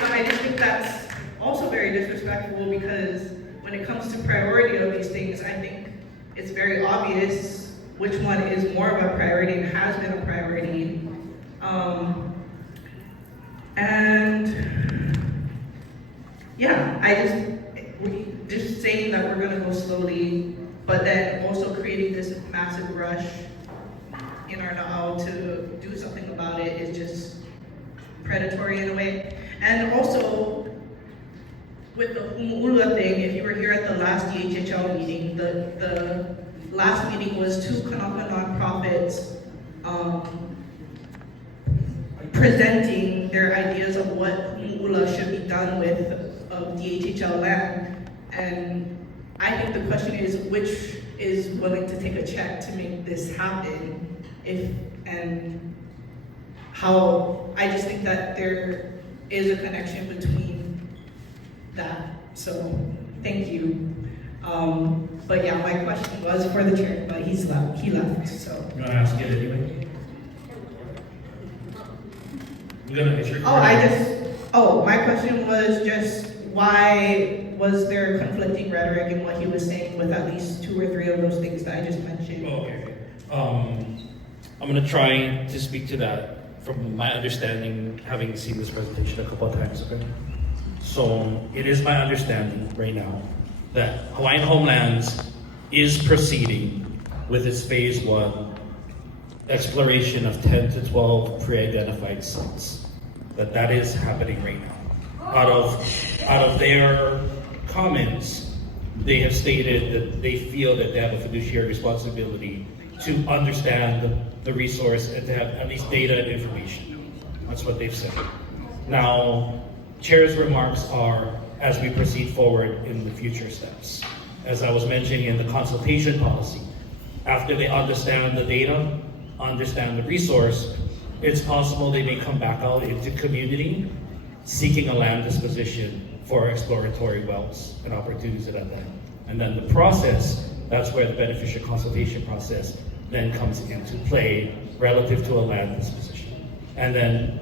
I just think that's also very disrespectful, because when it comes to priority of these things, I think it's very obvious which one is more of a priority and has been a priority. And yeah, just saying that we're gonna go slowly, but then also creating this massive rush in our know to do something about it is just predatory in a way. And also, with the Umu'ula thing, if you were here at the last DHHL meeting, the last meeting was 2 Kanaka nonprofits presenting their ideas of what Umu'ula should be done with DHHL land. And I think the question is, which is willing to take a check to make this happen? And how, I just think that there is a connection between that. So, thank you. But yeah, my question was for the chair, but he left, so. You want to ask it anyway? My question was just, why was there conflicting rhetoric in what he was saying with at least 2 or 3 of those things that I just mentioned? Oh, okay. I'm going to try to speak to that from my understanding, having seen this presentation a couple of times, okay? So it is my understanding right now that Hawaiian Homelands is proceeding with its phase 1 exploration of 10 to 12 pre-identified sites. That is happening right now. Out of their comments, they have stated that they feel that they have a fiduciary responsibility to understand the resource and to have at least data and information. That's what they've said. Now, Chair's remarks are as we proceed forward in the future steps. As I was mentioning in the consultation policy, after they understand the data, understand the resource, it's possible they may come back out into community seeking a land disposition for exploratory wells and opportunities at that time. And then the process, that's where the beneficiary consultation process then comes into play relative to a land disposition. And then,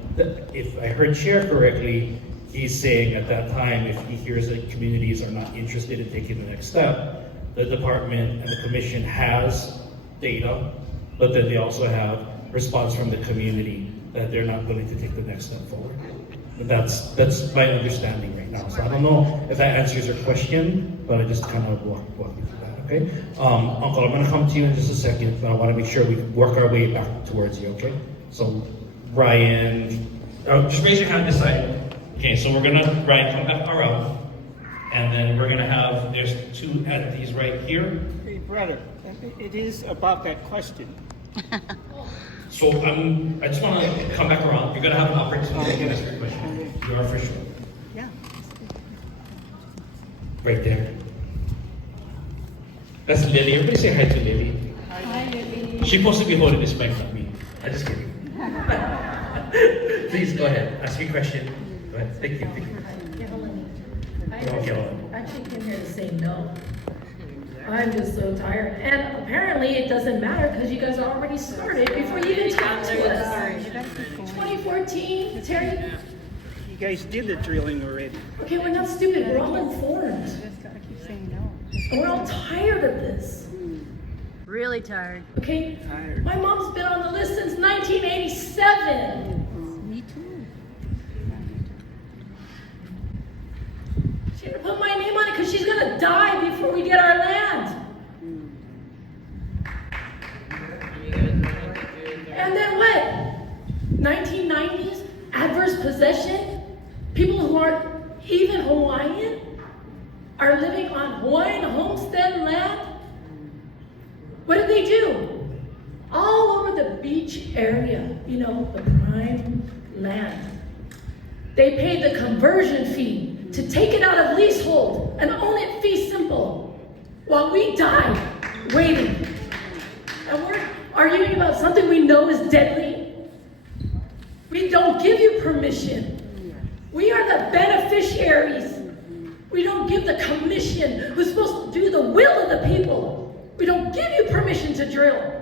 if I heard Chair correctly, he's saying at that time, if he hears that communities are not interested in taking the next step, the department and the commission has data, but then they also have response from the community that they're not willing to take the next step forward. And that's my understanding right now. So I don't know if that answers your question, but I just kind of walk you through that, okay? Uncle, I'm gonna come to you in just a second, but I wanna make sure we work our way back towards you, okay? So, Ryan, just raise your hand this side. Okay, so we're gonna, Ryan, come back around, and then we're gonna have, there's 2 entities right here, brother, it is about that question. So I just want to come back around. You're going to have an opportunity to ask your question. You are for sure. Yeah. Right there. That's Lily. Everybody say hi to Lily. Hi, Lily. She's supposed to be holding this mic, not me. I'm just kidding. Please go ahead. Ask your question. Go ahead. Thank you. Thank you. I actually came here to say no. I'm just so tired. And apparently it doesn't matter because you guys already started before you even talked to us. 2014, Terry. You guys did the drilling already. Okay, we're not stupid. We're all informed. And we're all tired of this. Really tired. Okay? My mom's been on the list since 1987. Me too. She had to put my name on it because she's going to die before we get our land. And then what? 1990s? Adverse possession? People who aren't even Hawaiian are living on Hawaiian homestead land? What did they do? All over the beach area, you know, the prime land. They paid the conversion fee to take it out of leasehold and own it fee simple, while we died waiting. And we're arguing about something we know is deadly. We don't give you permission. We are the beneficiaries. We don't give the commission who's supposed to do the will of the people. We don't give you permission to drill.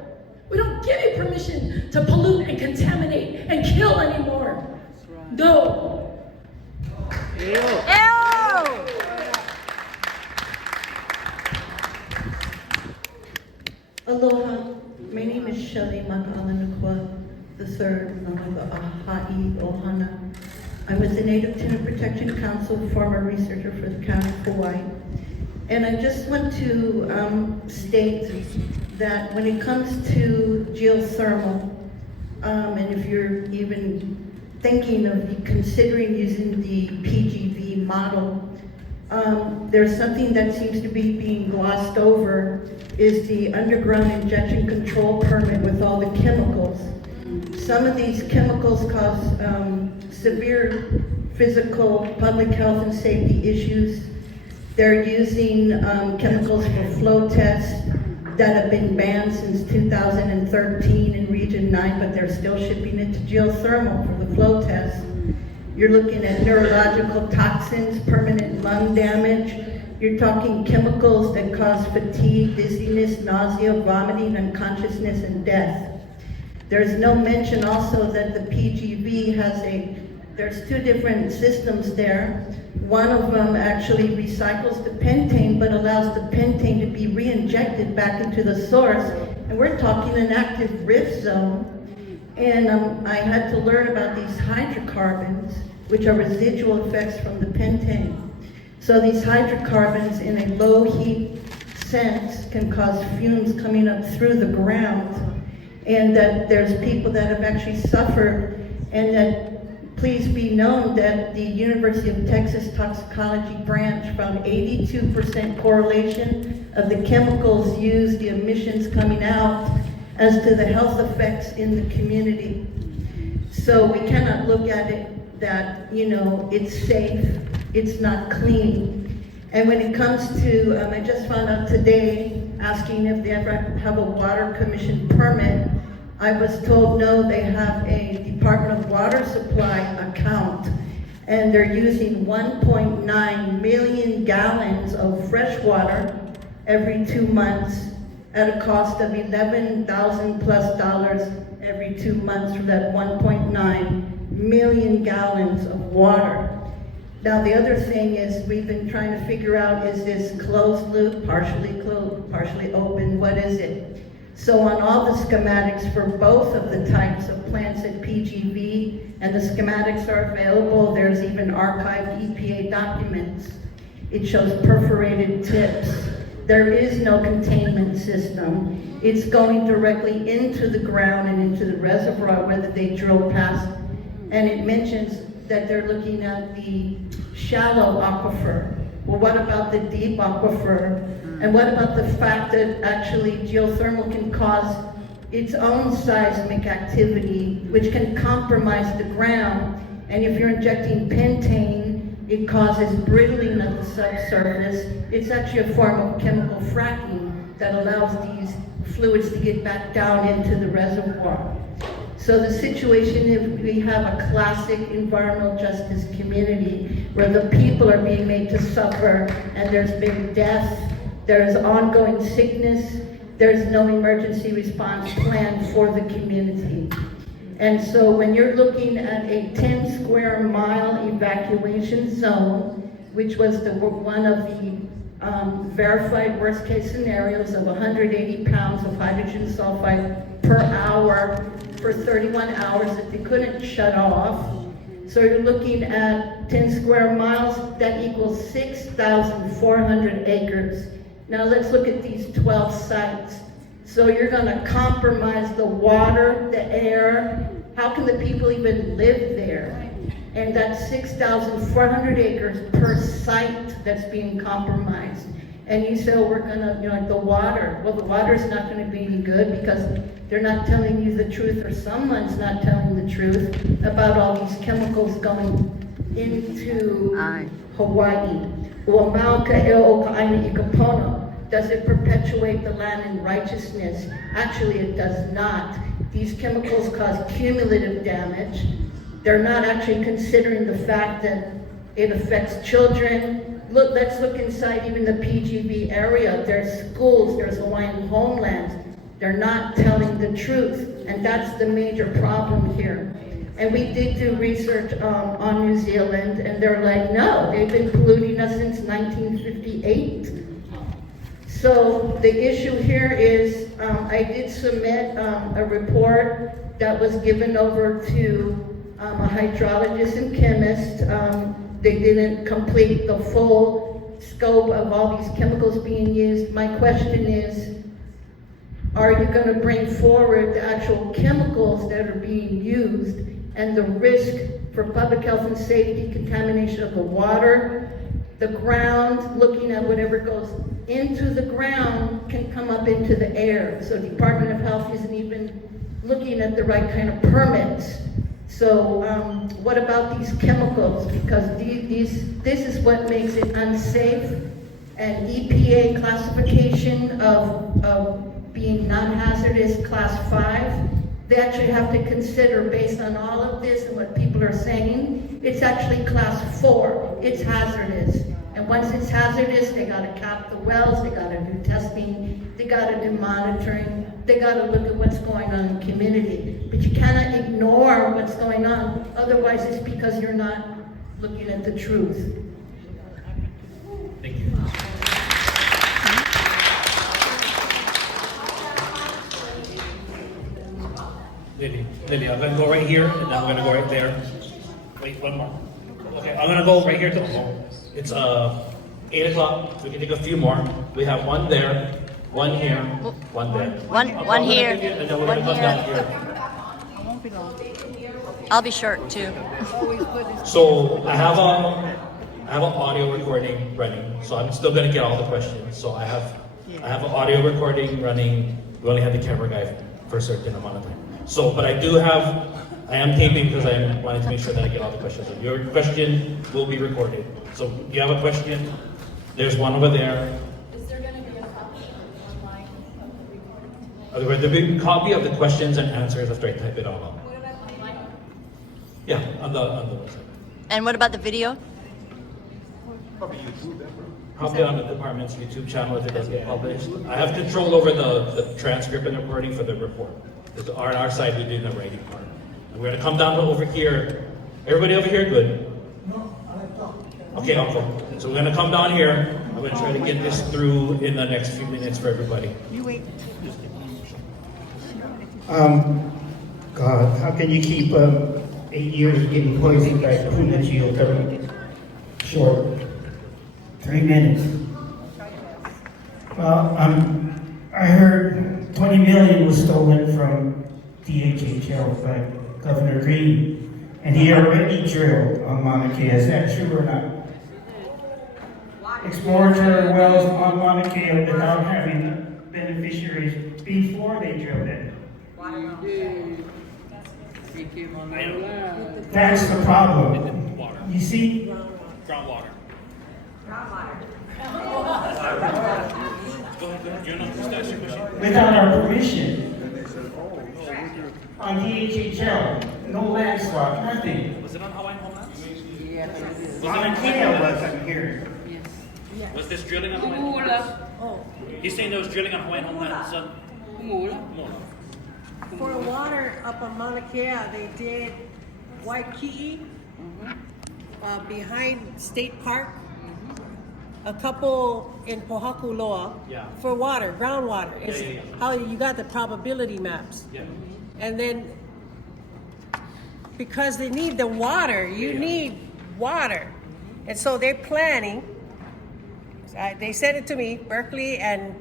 We don't give you permission to pollute and contaminate and kill anymore. No. Ew. Aloha, my name is Shelley Maka'alanakua III, Hawai'i Ohana. I was the Native Tenant Protection Council former researcher for the County of Hawaii. And I just want to state that when it comes to geothermal, and if you're even thinking of considering using the PGV model, there's something that seems to be being glossed over is the underground injection control permit with all the chemicals. Some of these chemicals cause severe physical, public health and safety issues. They're using chemicals for flow tests that have been banned since 2013 in Region 9, but they're still shipping it to geothermal for the flow tests. You're looking at neurological toxins, permanent lung damage. You're talking chemicals that cause fatigue, dizziness, nausea, vomiting, unconsciousness, and death. There's no mention also that the PGV has there's two different systems there. One of them actually recycles the pentane, but allows the pentane to be re-injected back into the source. And we're talking an active rift zone. And I had to learn about these hydrocarbons, which are residual effects from the pentane. So these hydrocarbons in a low heat sense can cause fumes coming up through the ground. And that there's people that have actually suffered, and that please be known that the University of Texas Toxicology Branch found 82% correlation of the chemicals used, the emissions coming out, as to the health effects in the community. So we cannot look at it that, you know, it's safe, it's not clean. And when it comes to, I just found out today, asking if they ever have a water commission permit, I was told no, they have a Department of Water Supply account, and they're using 1.9 million gallons of fresh water every 2 months at a cost of $11,000 plus every 2 months for that 1.9 million gallons of water. Now the other thing is we've been trying to figure out, is this closed loop, partially closed, partially open, what is it? So on all the schematics for both of the types of plants at PGV, and the schematics are available, there's even archived EPA documents. It shows perforated tips. There is no containment system. It's going directly into the ground and into the reservoir, whether they drill past. And it mentions that they're looking at the shallow aquifer. Well, what about the deep aquifer? And what about the fact that actually geothermal can cause its own seismic activity, which can compromise the ground? And if you're injecting pentane, it causes brittling of the subsurface. It's actually a form of chemical fracking that allows these fluids to get back down into the reservoir. So the situation is we have a classic environmental justice community where the people are being made to suffer, and there's been death, there's ongoing sickness, there's no emergency response plan for the community. And so when you're looking at a 10 square mile evacuation zone, which was one of the verified worst case scenarios of 180 pounds of hydrogen sulfide per hour for 31 hours that they couldn't shut off. So you're looking at 10 square miles, that equals 6,400 acres. Now let's look at these 12 sites. So you're gonna compromise the water, the air. How can the people even live there? And that's 6,400 acres per site that's being compromised. And you say, oh, we're gonna, the water. Well, the water's not gonna be any good because they're not telling you the truth, or someone's not telling the truth about all these chemicals going into Hawaii. Does it perpetuate the land in righteousness? Actually, it does not. These chemicals cause cumulative damage. They're not actually considering the fact that it affects children. Look, let's look inside even the PGV area. There's schools, there's Hawaiian Homelands. They're not telling the truth, and that's the major problem here. And we did do research on New Zealand, and they're like, no, they've been polluting us since 1958. So the issue here is, I did submit a report that was given over to a hydrologist and chemist. They didn't complete the full scope of all these chemicals being used. My question is, are you going to bring forward the actual chemicals that are being used and the risk for public health and safety, contamination of the water, the ground, looking at whatever goes into the ground can come up into the air. So Department of Health isn't even looking at the right kind of permits. So what about these chemicals? Because this is what makes it unsafe. And EPA classification of being non-hazardous class 5, they actually have to consider, based on all of this and what people are saying, it's actually class 4, it's hazardous. And once it's hazardous, they gotta cap the wells, they gotta do testing, they gotta do monitoring, they gotta look at what's going on in the community. But you cannot ignore what's going on, otherwise it's because you're not looking at the truth. Thank you. Lily, I'm gonna go right here, and then I'm gonna go right there. Wait, one more. Okay, I'm gonna go right here to the home. It's 8 o'clock. We can take a few more. We have one there, one here, one there. One here. And then we're gonna come down here. I'll be short too. So I have an audio recording running. So I'm still gonna get all the questions. So I have an audio recording running. We only have the camera guy for a certain amount of time. So, but I am taping because I wanted to make sure that I get all the questions. Your question will be recorded. So you have a question? There's one over there. Is there going to be a copy online of the recording? There'll be a copy of the questions and answers after I type it all out. What about online? Yeah, on the website. And what about the video? Probably on the department's YouTube channel if it doesn't get published. I have control over the transcript and recording for the report. Because on our side, we do the writing part. And we're gonna come down to over here. Everybody over here, good? No, I don't. Okay, Uncle. So we're gonna come down here. I'm gonna try to get this through in the next few minutes for everybody. You wait. God, how can you keep 8 years of getting poisoned by Puna Geothermal? Short. 3 minutes. Well, I heard 20 million was stolen from DHHL by Governor Green, and he already drilled on Mauna Kea. Is that true or not? exploratory wells on Mauna Kea without having beneficiaries before they drilled it. That's the problem. You see? Groundwater. Without our permission. On DHHL, no land swap, nothing. Was it on Hawaiian Homelands? Mauna Kea wasn't here. Was this drilling on Hawaiian Homelands? He's saying there was drilling on Hawaiian Homelands. For the water up on Mauna Kea, they did Waikiki, behind State Park, a couple in Pohakuloa for water, groundwater. It's how you got the probability maps. And then because they need the water, you need water. And so they're planning, they said it to me, Berkeley and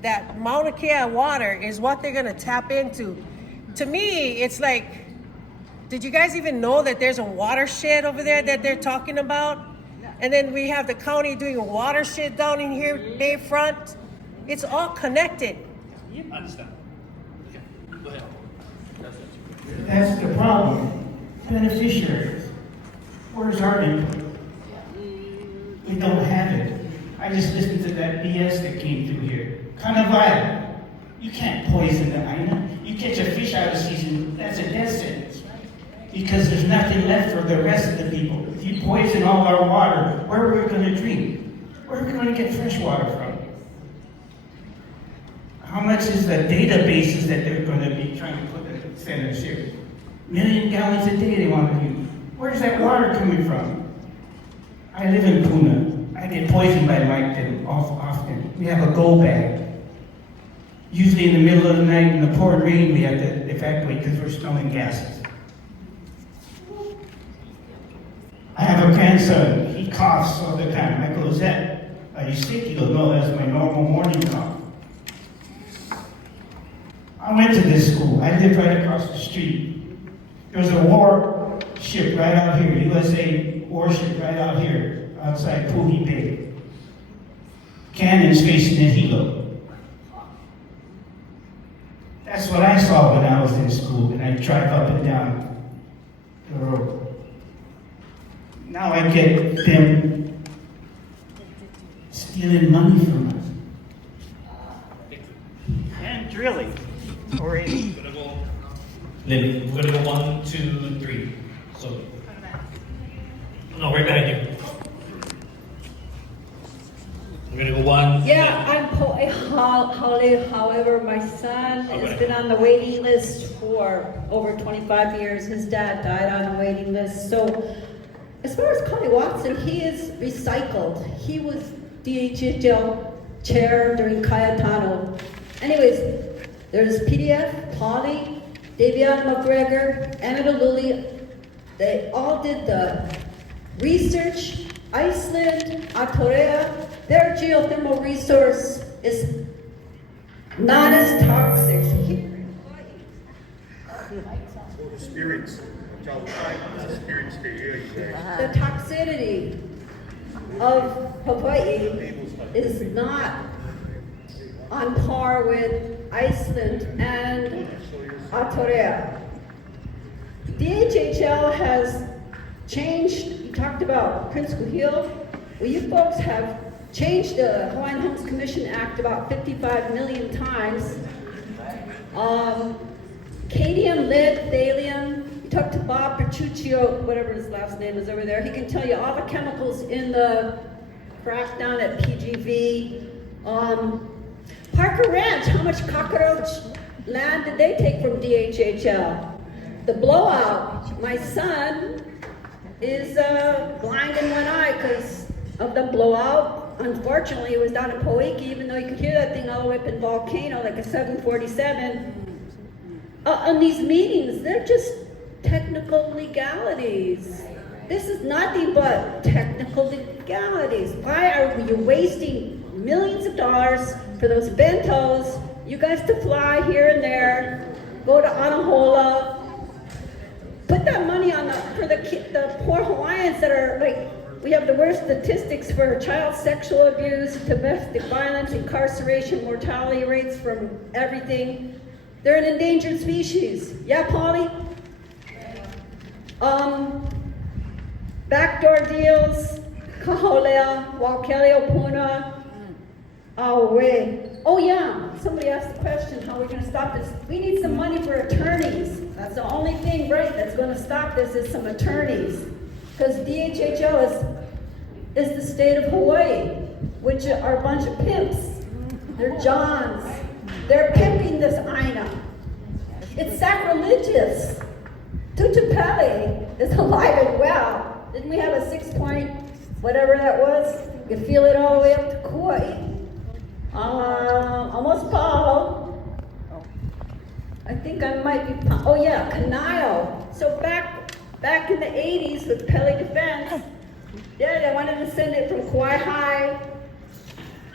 that Mauna Kea water is what they're gonna tap into. To me, it's like, did you guys even know that there's a watershed over there that they're talking about? And then we have the county doing a watershed down in here, Bayfront. It's all connected. I understand. Okay, go ahead. That's the problem. Beneficiaries. Where's our input? We don't have it. I just listened to that BS that came through here. Kind of violent. You can't poison the Aina. You catch a fish out of season, that's a death sentence. Because there's nothing left for the rest of the people. If you poison all our water, where are we going to drink? Where are we going to get fresh water from? How much is the databases that they're going to be trying to put in the centers here? 1 million gallons a day they want to use. Where's that water coming from? I live in Puna. I get poisoned by plankton often. We have a go bag. Usually in the middle of the night in the pouring rain, we have to evacuate because we're smelling gases. I have a grandson. He coughs all the time. I go, Zed, are you sick? He goes, no, that's my normal morning cough. I went to this school. I lived right across the street. There was a warship right out here, USA warship right out here, outside Puhi Bay. Cannons facing the Hilo. That's what I saw when I was in school, and I drive up and down the road. Now I get them stealing money from us. And drilling. Already. We're gonna go 1, 2, 3. So, no, right behind you. We're gonna go 1. Yeah, I'm Holly. However, my son has been on the waiting list for over 25 years. His dad died on the waiting list. So, as far as Connie Watson, he is recycled. He was DHHL chair during Cayetano. Anyways, there's PDF, Polly, Davion McGregor, Anna Lilly. They all did the research. Iceland, Atorea, their geothermal resource is not as toxic. The toxicity of Hawaii is not on par with Iceland and Atorea. DHHL has changed. You talked about Prince Kuhil. Well, you folks have changed the Hawaiian Homes Commission Act about 55 million times. Cadmium, lead, thallium. You talked to Bob Bertuccio, whatever his last name is over there. He can tell you all the chemicals in the frack down at PGV. Parker Ranch, how much cockroach land did they take from DHHL? The blowout, my son is blind in one eye because of the blowout. Unfortunately, it was down in Poiki, even though you could hear that thing all the way up in Volcano, like a 747. On these meetings, they're just technical legalities. This is nothing but technical legalities. Why are you wasting millions of dollars for those bentos? You guys to fly here and there, go to Anahola, put that money on for the poor Hawaiians that are like We have the worst statistics for child sexual abuse, domestic violence, incarceration, mortality rates from everything. They're an endangered species. Yeah, Polly? Backdoor deals, kaholea, wakeleo puna, oh yeah, somebody asked the question, how are we gonna stop this? We need some money for attorneys. That's the only thing, right, that's gonna stop this is some attorneys. Because DHHL is the state of Hawaii, which are a bunch of pimps. They're Johns. They're pimping this Aina. It's sacrilegious. Tutupele is alive and well. Didn't we have a 6-point, whatever that was? You feel it all the way up to Kauai. Almost Paolo. I think I might be, oh yeah, Kanaio. So back in the 80s with Pele Defense, yeah, they wanted to send it from Kauai High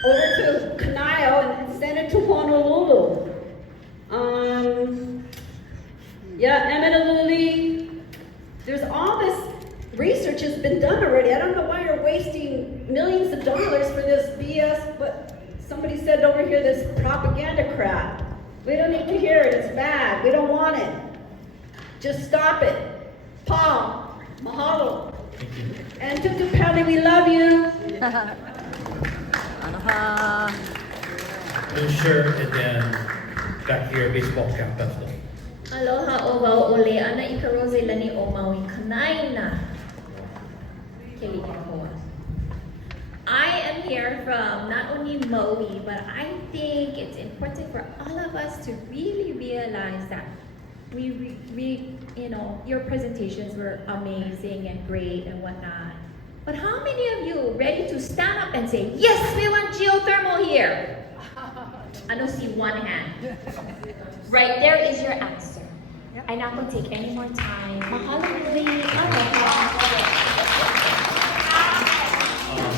over to Kanaio and send it to Honolulu. Yeah, Eminaluli. There's all this research has been done already. I don't know why you're wasting millions of dollars for this BS, but somebody said over here this propaganda crap. We don't need to hear it, it's bad. We don't want it. Just stop it. Paul, mahalo. And Tutupele, we love you. Aloha. Sure, and then back here, baseball cap, that's the. Aloha o wau ole ana I ka rose lani o Maui kanaina. Keli hoa. I am here from not only Maui, but I think it's important for all of us to really realize that we you know, your presentations were amazing and great and whatnot. But how many of you ready to stand up and say, yes, we want geothermal here? I don't see one hand. Right there is your answer. I'm not going to take any more time. Mahalo nui.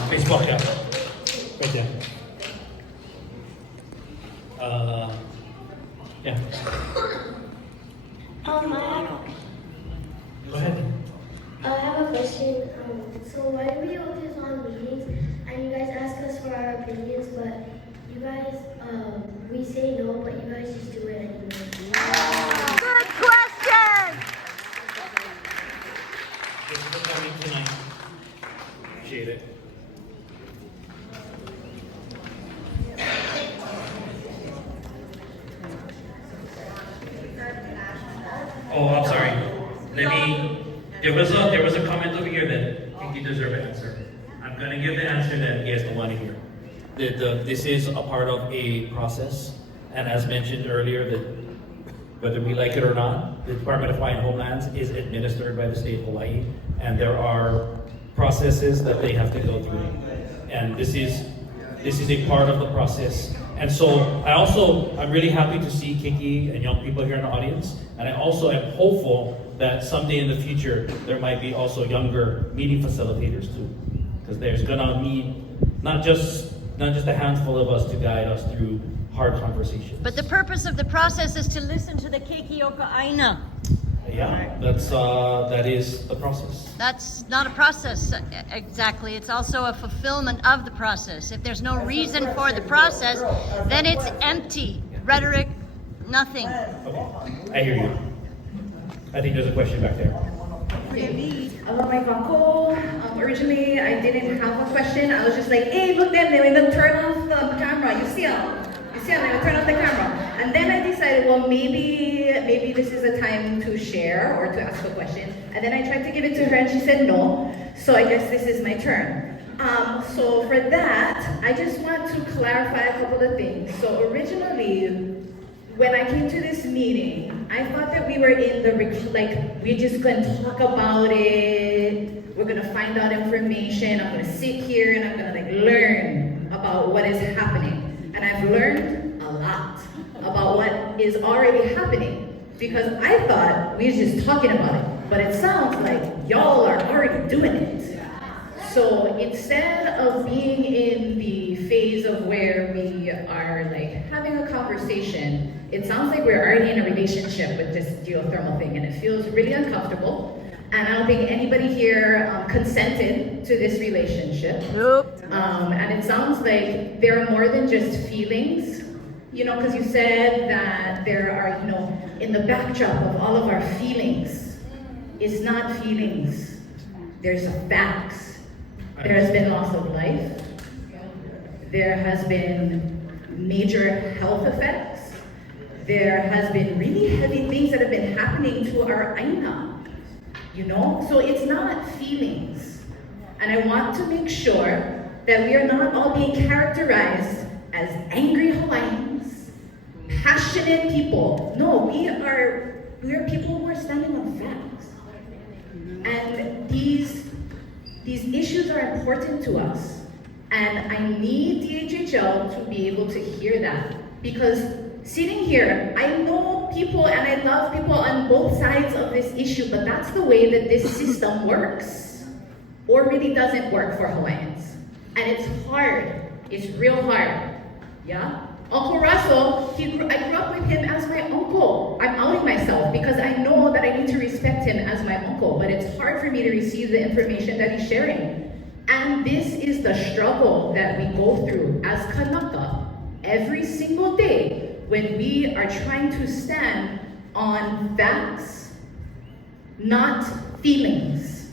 Baseball cap. Right there. Yeah. Go ahead. I have a question. So why do we hold these long meetings and you guys ask us for our opinions, but you guys, we say no, but you guys just do it anyway? Good question! Thank you for coming tonight. Appreciate it. Oh, I'm sorry. There was a comment over here that I think you deserve an answer. I'm gonna give the answer that he has the one here. This is a part of a process, and as mentioned earlier, that whether we like it or not, the Department of Hawaiian Homelands is administered by the state of Hawaii, and there are processes that they have to go through. And this is a part of the process. And so I'm really happy to see Kiki and young people here in the audience. And I also am hopeful that someday in the future, there might be also younger meeting facilitators too. Because there's gonna need not just a handful of us to guide us through hard conversations. But the purpose of the process is to listen to the Keikioka Aina. Yeah, that is the process. That's not a process exactly. It's also a fulfillment of the process. If there's no reason for the process, then it's empty. Rhetoric, nothing. Okay, I hear you. I think there's a question back there. Originally, I didn't have a question. I was just like, hey, look them, they even turn off the camera. You see them? They will turn off the camera. And then I decided, well, maybe this is a time to share or to ask a question. And then I tried to give it to her and she said no. So I guess this is my turn. So for that, I just want to clarify a couple of things. So originally, when I came to this meeting, I thought that we were in the, we're just going to talk about it. We're going to find out information. I'm going to sit here and I'm going to learn about what is happening. And I've learned a lot about what is already happening because I thought we were just talking about it, but it sounds like y'all are already doing it. So instead of being in the phase of where we are having a conversation, it sounds like we're already in a relationship with this geothermal thing and it feels really uncomfortable. And I don't think anybody here consented to this relationship. Nope. And it sounds like there are more than just feelings, you know, because you said that there are, you know, in the backdrop of all of our feelings, it's not feelings, there's facts. There has been loss of life. There has been major health effects. There has been really heavy things that have been happening to our aina. You know, so it's not feelings. And I want to make sure that we are not all being characterized as angry Hawaiians, passionate people. No, we are people who are standing on facts. And these issues are important to us. And I need DHHL to be able to hear that. Because sitting here, I know people and I love people on both sides of this issue, but that's the way that this system works, or really doesn't work for Hawaiians. And it's hard, it's real hard, yeah? Uncle Russell, I grew up with him as my uncle. I'm outing myself because I know that I need to respect him as my uncle, but it's hard for me to receive the information that he's sharing. And this is the struggle that we go through as Kanaka every single day, when we are trying to stand on facts, not feelings.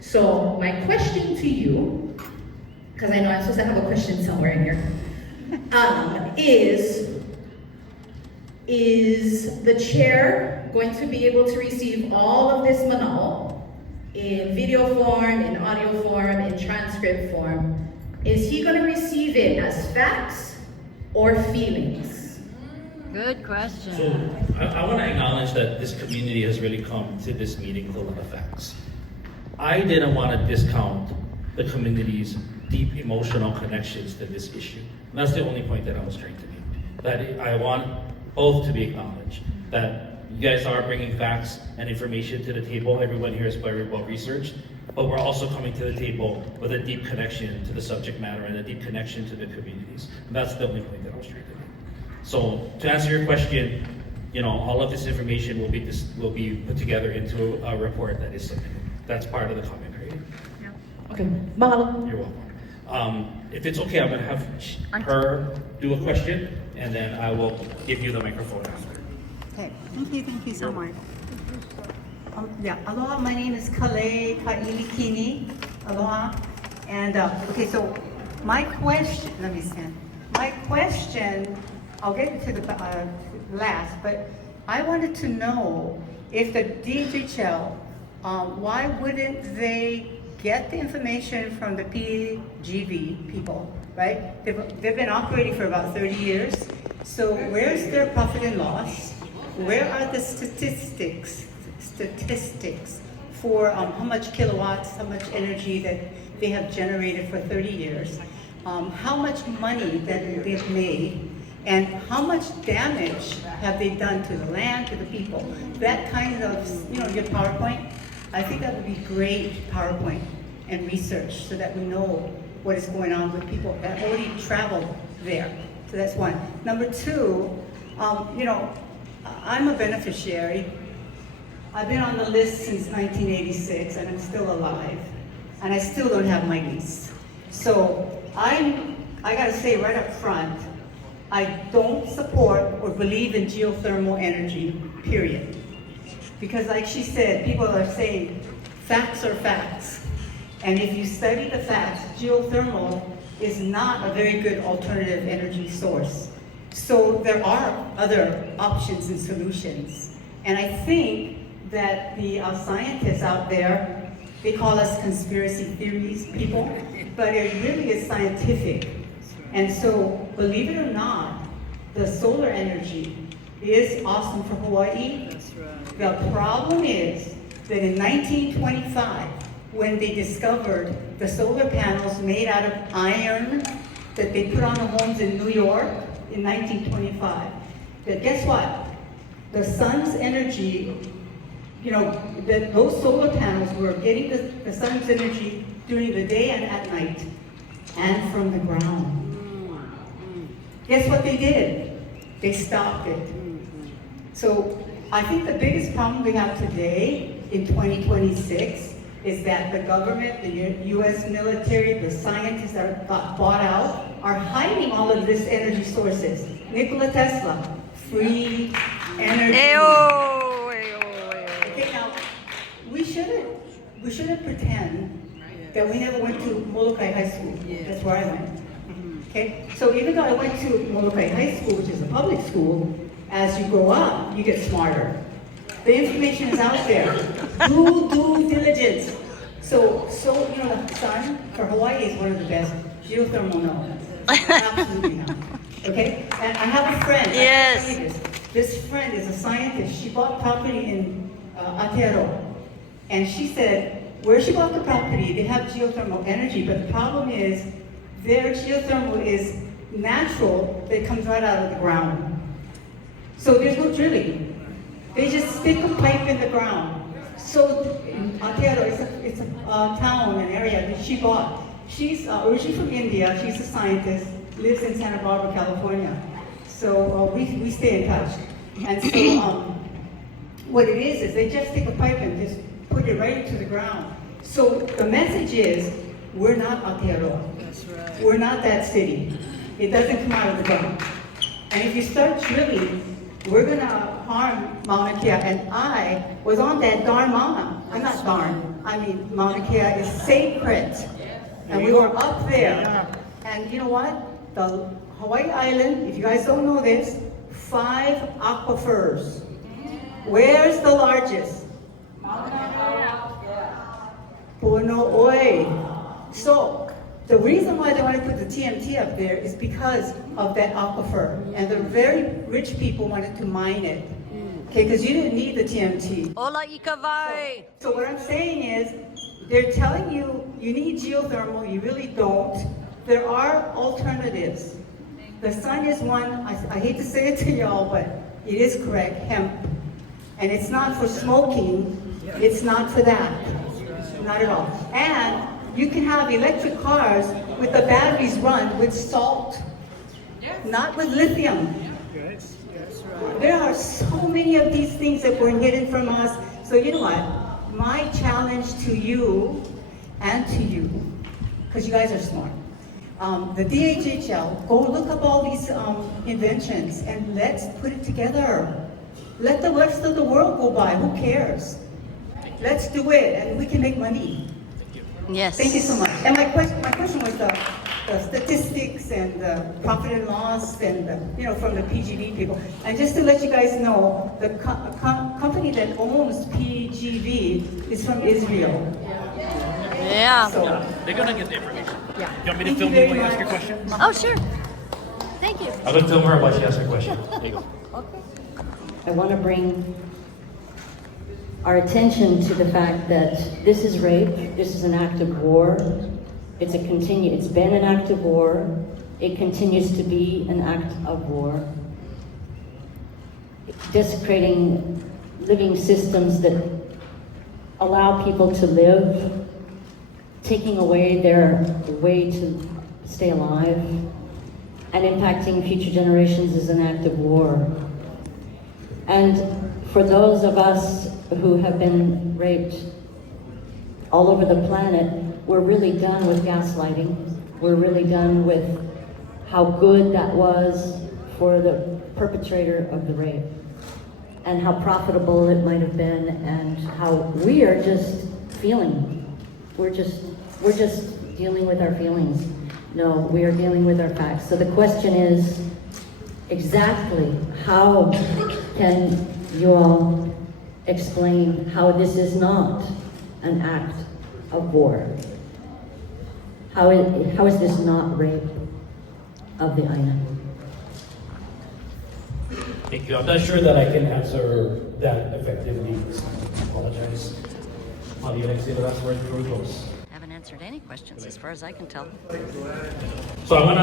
So my question to you, because I know I'm supposed to have a question somewhere in here, is the chair going to be able to receive all of this manao in video form, in audio form, in transcript form? Is he going to receive it as facts or feelings? Good question. So I want to acknowledge that this community has really come to this meeting with a lot of facts. I didn't want to discount the community's deep emotional connections to this issue. And that's the only point that I was trying to make. That I want both to be acknowledged. That you guys are bringing facts and information to the table. Everyone here is very well researched. But we're also coming to the table with a deep connection to the subject matter and a deep connection to the communities. And that's the only point that I was trying to make. So to answer your question, you know, all of this information will be put together into a report that is submitted. That's part of the comment period. Okay, mahalo. You're welcome. If it's okay, I'm going to have her do a question, and then I will give you the microphone after. Okay, thank you so much. Yeah, aloha, my name is Kale Ka'ilikini. Aloha. And, okay, so my question, let me stand. My question, I'll get to the last, but I wanted to know if the DHHL, why wouldn't they get the information from the PGV people, right? They've been operating for about 30 years. So where's their profit and loss? Where are the statistics for how much kilowatts, how much energy that they have generated for 30 years, how much money that they've made, and how much damage have they done to the land, to the people? That kind of, you know, your PowerPoint, I think that would be great PowerPoint and research so that we know what is going on with people that already traveled there. So that's one. Number two, you know, I'm a beneficiary. I've been on the list since 1986 and I'm still alive. And I still don't have my lease. So I gotta say right up front, I don't support or believe in geothermal energy, period. Because like she said, people are saying facts are facts. And if you study the facts, geothermal is not a very good alternative energy source. So there are other options and solutions. And I think that the scientists out there, they call us conspiracy theories people, but it really is scientific. And so, believe it or not, the solar energy is awesome for Hawaii. That's right. The problem is that in 1925, when they discovered the solar panels made out of iron that they put on the homes in New York in 1925, that guess what? The sun's energy, you know, that those solar panels were getting the sun's energy during the day and at night, and from the ground. Guess what they did? They stopped it. So I think the biggest problem we have today in 2026 is that the government, the US military, the scientists that got bought out are hiding all of this energy sources. Nikola Tesla, free energy. Okay, now, we shouldn't pretend that we never went to Molokai High School. That's where I went. Okay, so even though I went to Molokai High School, which is a public school, as you grow up, you get smarter. The information is out there. Do due diligence. So you know, the sun for Hawaii is one of the best. Geothermal, no. Absolutely not. Okay? And I have a friend. Yes. I can tell you this friend is a scientist. She bought property in Aotearoa. And she said, where she bought the property, they have geothermal energy, but the problem is their geothermal is natural, that comes right out of the ground. So there's no drilling. They just stick a pipe in the ground. So in Aotearoa, it's a town, an area that she bought. She's originally from India. She's a scientist, lives in Santa Barbara, California. So we stay in touch. And so what it is they just take a pipe and just put it right into the ground. So the message is, we're not Aotearoa. That's right. We're not that city. It doesn't come out of the ground. And if you start drilling, we're gonna harm Mauna Kea. And I was on that darn Mauna. I'm not darn. I mean, Mauna Kea is sacred. And we were up there. And you know what? The Hawaii Island, if you guys don't know this, 5 aquifers. Where's the largest? Puno'oi. So, the reason why they want to put the TMT up there is because of that aquifer. And the very rich people wanted to mine it. Okay, because you didn't need the TMT. Ola ikawai. So what I'm saying is, they're telling you, you need geothermal, you really don't. There are alternatives. The sun is one, I hate to say it to y'all, but it is correct, hemp. And it's not for smoking, it's not for that. Not at all. And you can have electric cars with the batteries run with salt, not with lithium. There are so many of these things that were hidden from us. So you know what? My challenge to you and to you, because you guys are smart, the DHHL, go look up all these inventions and let's put it together. Let the rest of the world go by, who cares? Let's do it and we can make money. Yes. Thank you so much. And my question was the statistics and the profit and loss and from the PGV people. And just to let you guys know, the company that owns PGV is from Israel. Yeah. So, they're gonna get the information. Yeah. You want me to film you while you ask your question? Oh, sure. Thank you. I'm gonna film her while she asks her question. There you go. Okay. I want to bring our attention to the fact that this is rape, this is an act of war. It's been an act of war. It continues to be an act of war. Desecrating living systems that allow people to live, taking away their way to stay alive, and impacting future generations is an act of war. And for those of us who have been raped all over the planet, we're really done with gaslighting. We're really done with how good that was for the perpetrator of the rape, and how profitable it might have been, and how we are just feeling. We're just dealing with our feelings. No, we are dealing with our facts. So the question is, exactly how can you all explain how this is not an act of war? How is this not rape of the island? Thank you. I'm not sure that I can answer that effectively. I apologize. How do you like to say the last word before we close? Haven't answered any questions as far as I can tell. So I want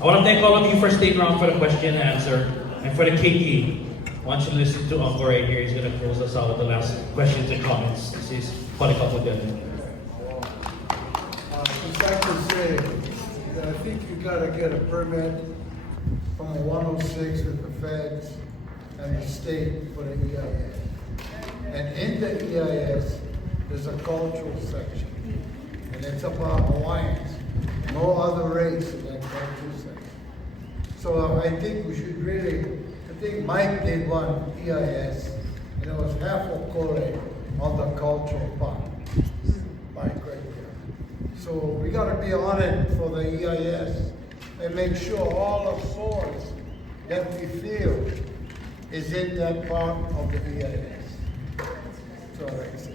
to thank all of you for staying around for the question and answer, and for the KG. I want you to listen to Uncle right here. He's going to close us out with the last questions and comments. This is Palikapod. Just like to say that I think you got to get a permit from a 106 with the feds and the state for the EIA. And in the EIS, there's a cultural section. And it's about Hawaiians, no other race in that cultural section. So I think we should really, I think Mike did one EIS, and it was half of Kore on the cultural part. Mike right there. So we gotta be on it for the EIS and make sure all the source that we feel is in that part of the EIS. That's all I can say.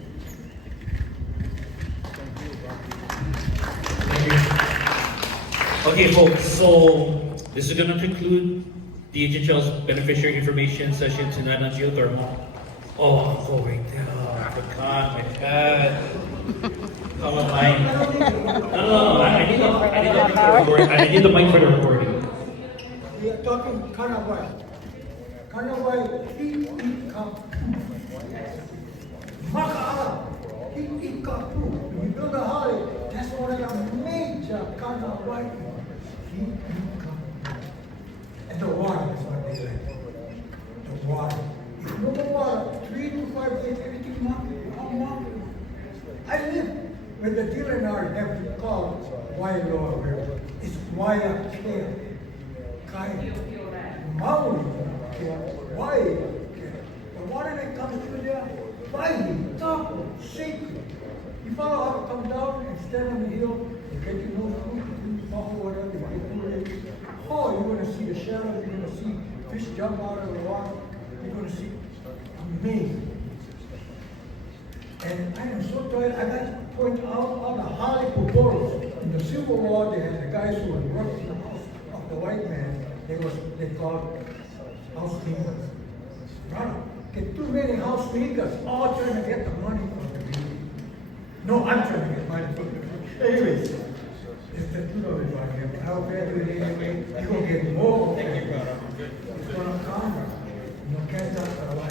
Okay, folks, so this is going to conclude DHHL's beneficiary information session tonight on geothermal. Oh, I'll go right there. I forgot, my bad. Come on, Mike. No, I need the mic for the recording. I need the mic for the recording. We are talking Kanawai. Kanawai, he come. Maka'a, he come too. When you build a holly, that's one of the major Kanawai. He come. And the water is what they like. The water. If no water, 3 to 5 days, everything mountain, all mountain. I live with the dealer in our have to call Hilo River. It's Waiakea. Kai. Maui. Why? The water that comes through there, fighting, taco, shaking. You follow how it comes down and stand on the hill, you get to know whatever, you get to it. Oh, you're going to see the shadows, you're going to see fish jump out of the water, you're going to see amazing. And I am so tired, I got to point out all the holly poporos. In the Civil War, they had the guys who were working in the house of the white man, they called house cleaners. Right? Get too many house cleaners, all trying to get the money from the community. No, I'm trying to get money from the community. Anyways, it's the truth of it right here. How bad do it anyway? You're going to get more. It's going to come. You can't talk about why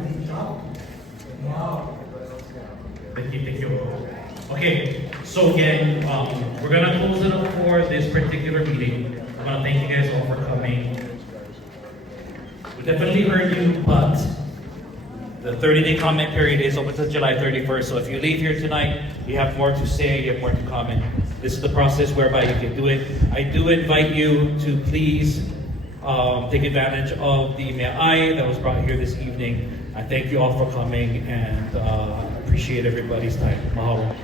he talked. Wow. Thank you. Okay, so again, we're gonna close it up for this particular meeting. I wanna thank you guys all for coming. We definitely heard you, but the 30-day comment period is open until July 31st. So if you leave here tonight, you have more to say, you have more to comment. This is the process whereby you can do it. I do invite you to please take advantage of the me'ai that was brought here this evening. I thank you all for coming and appreciate everybody's time. Mahalo.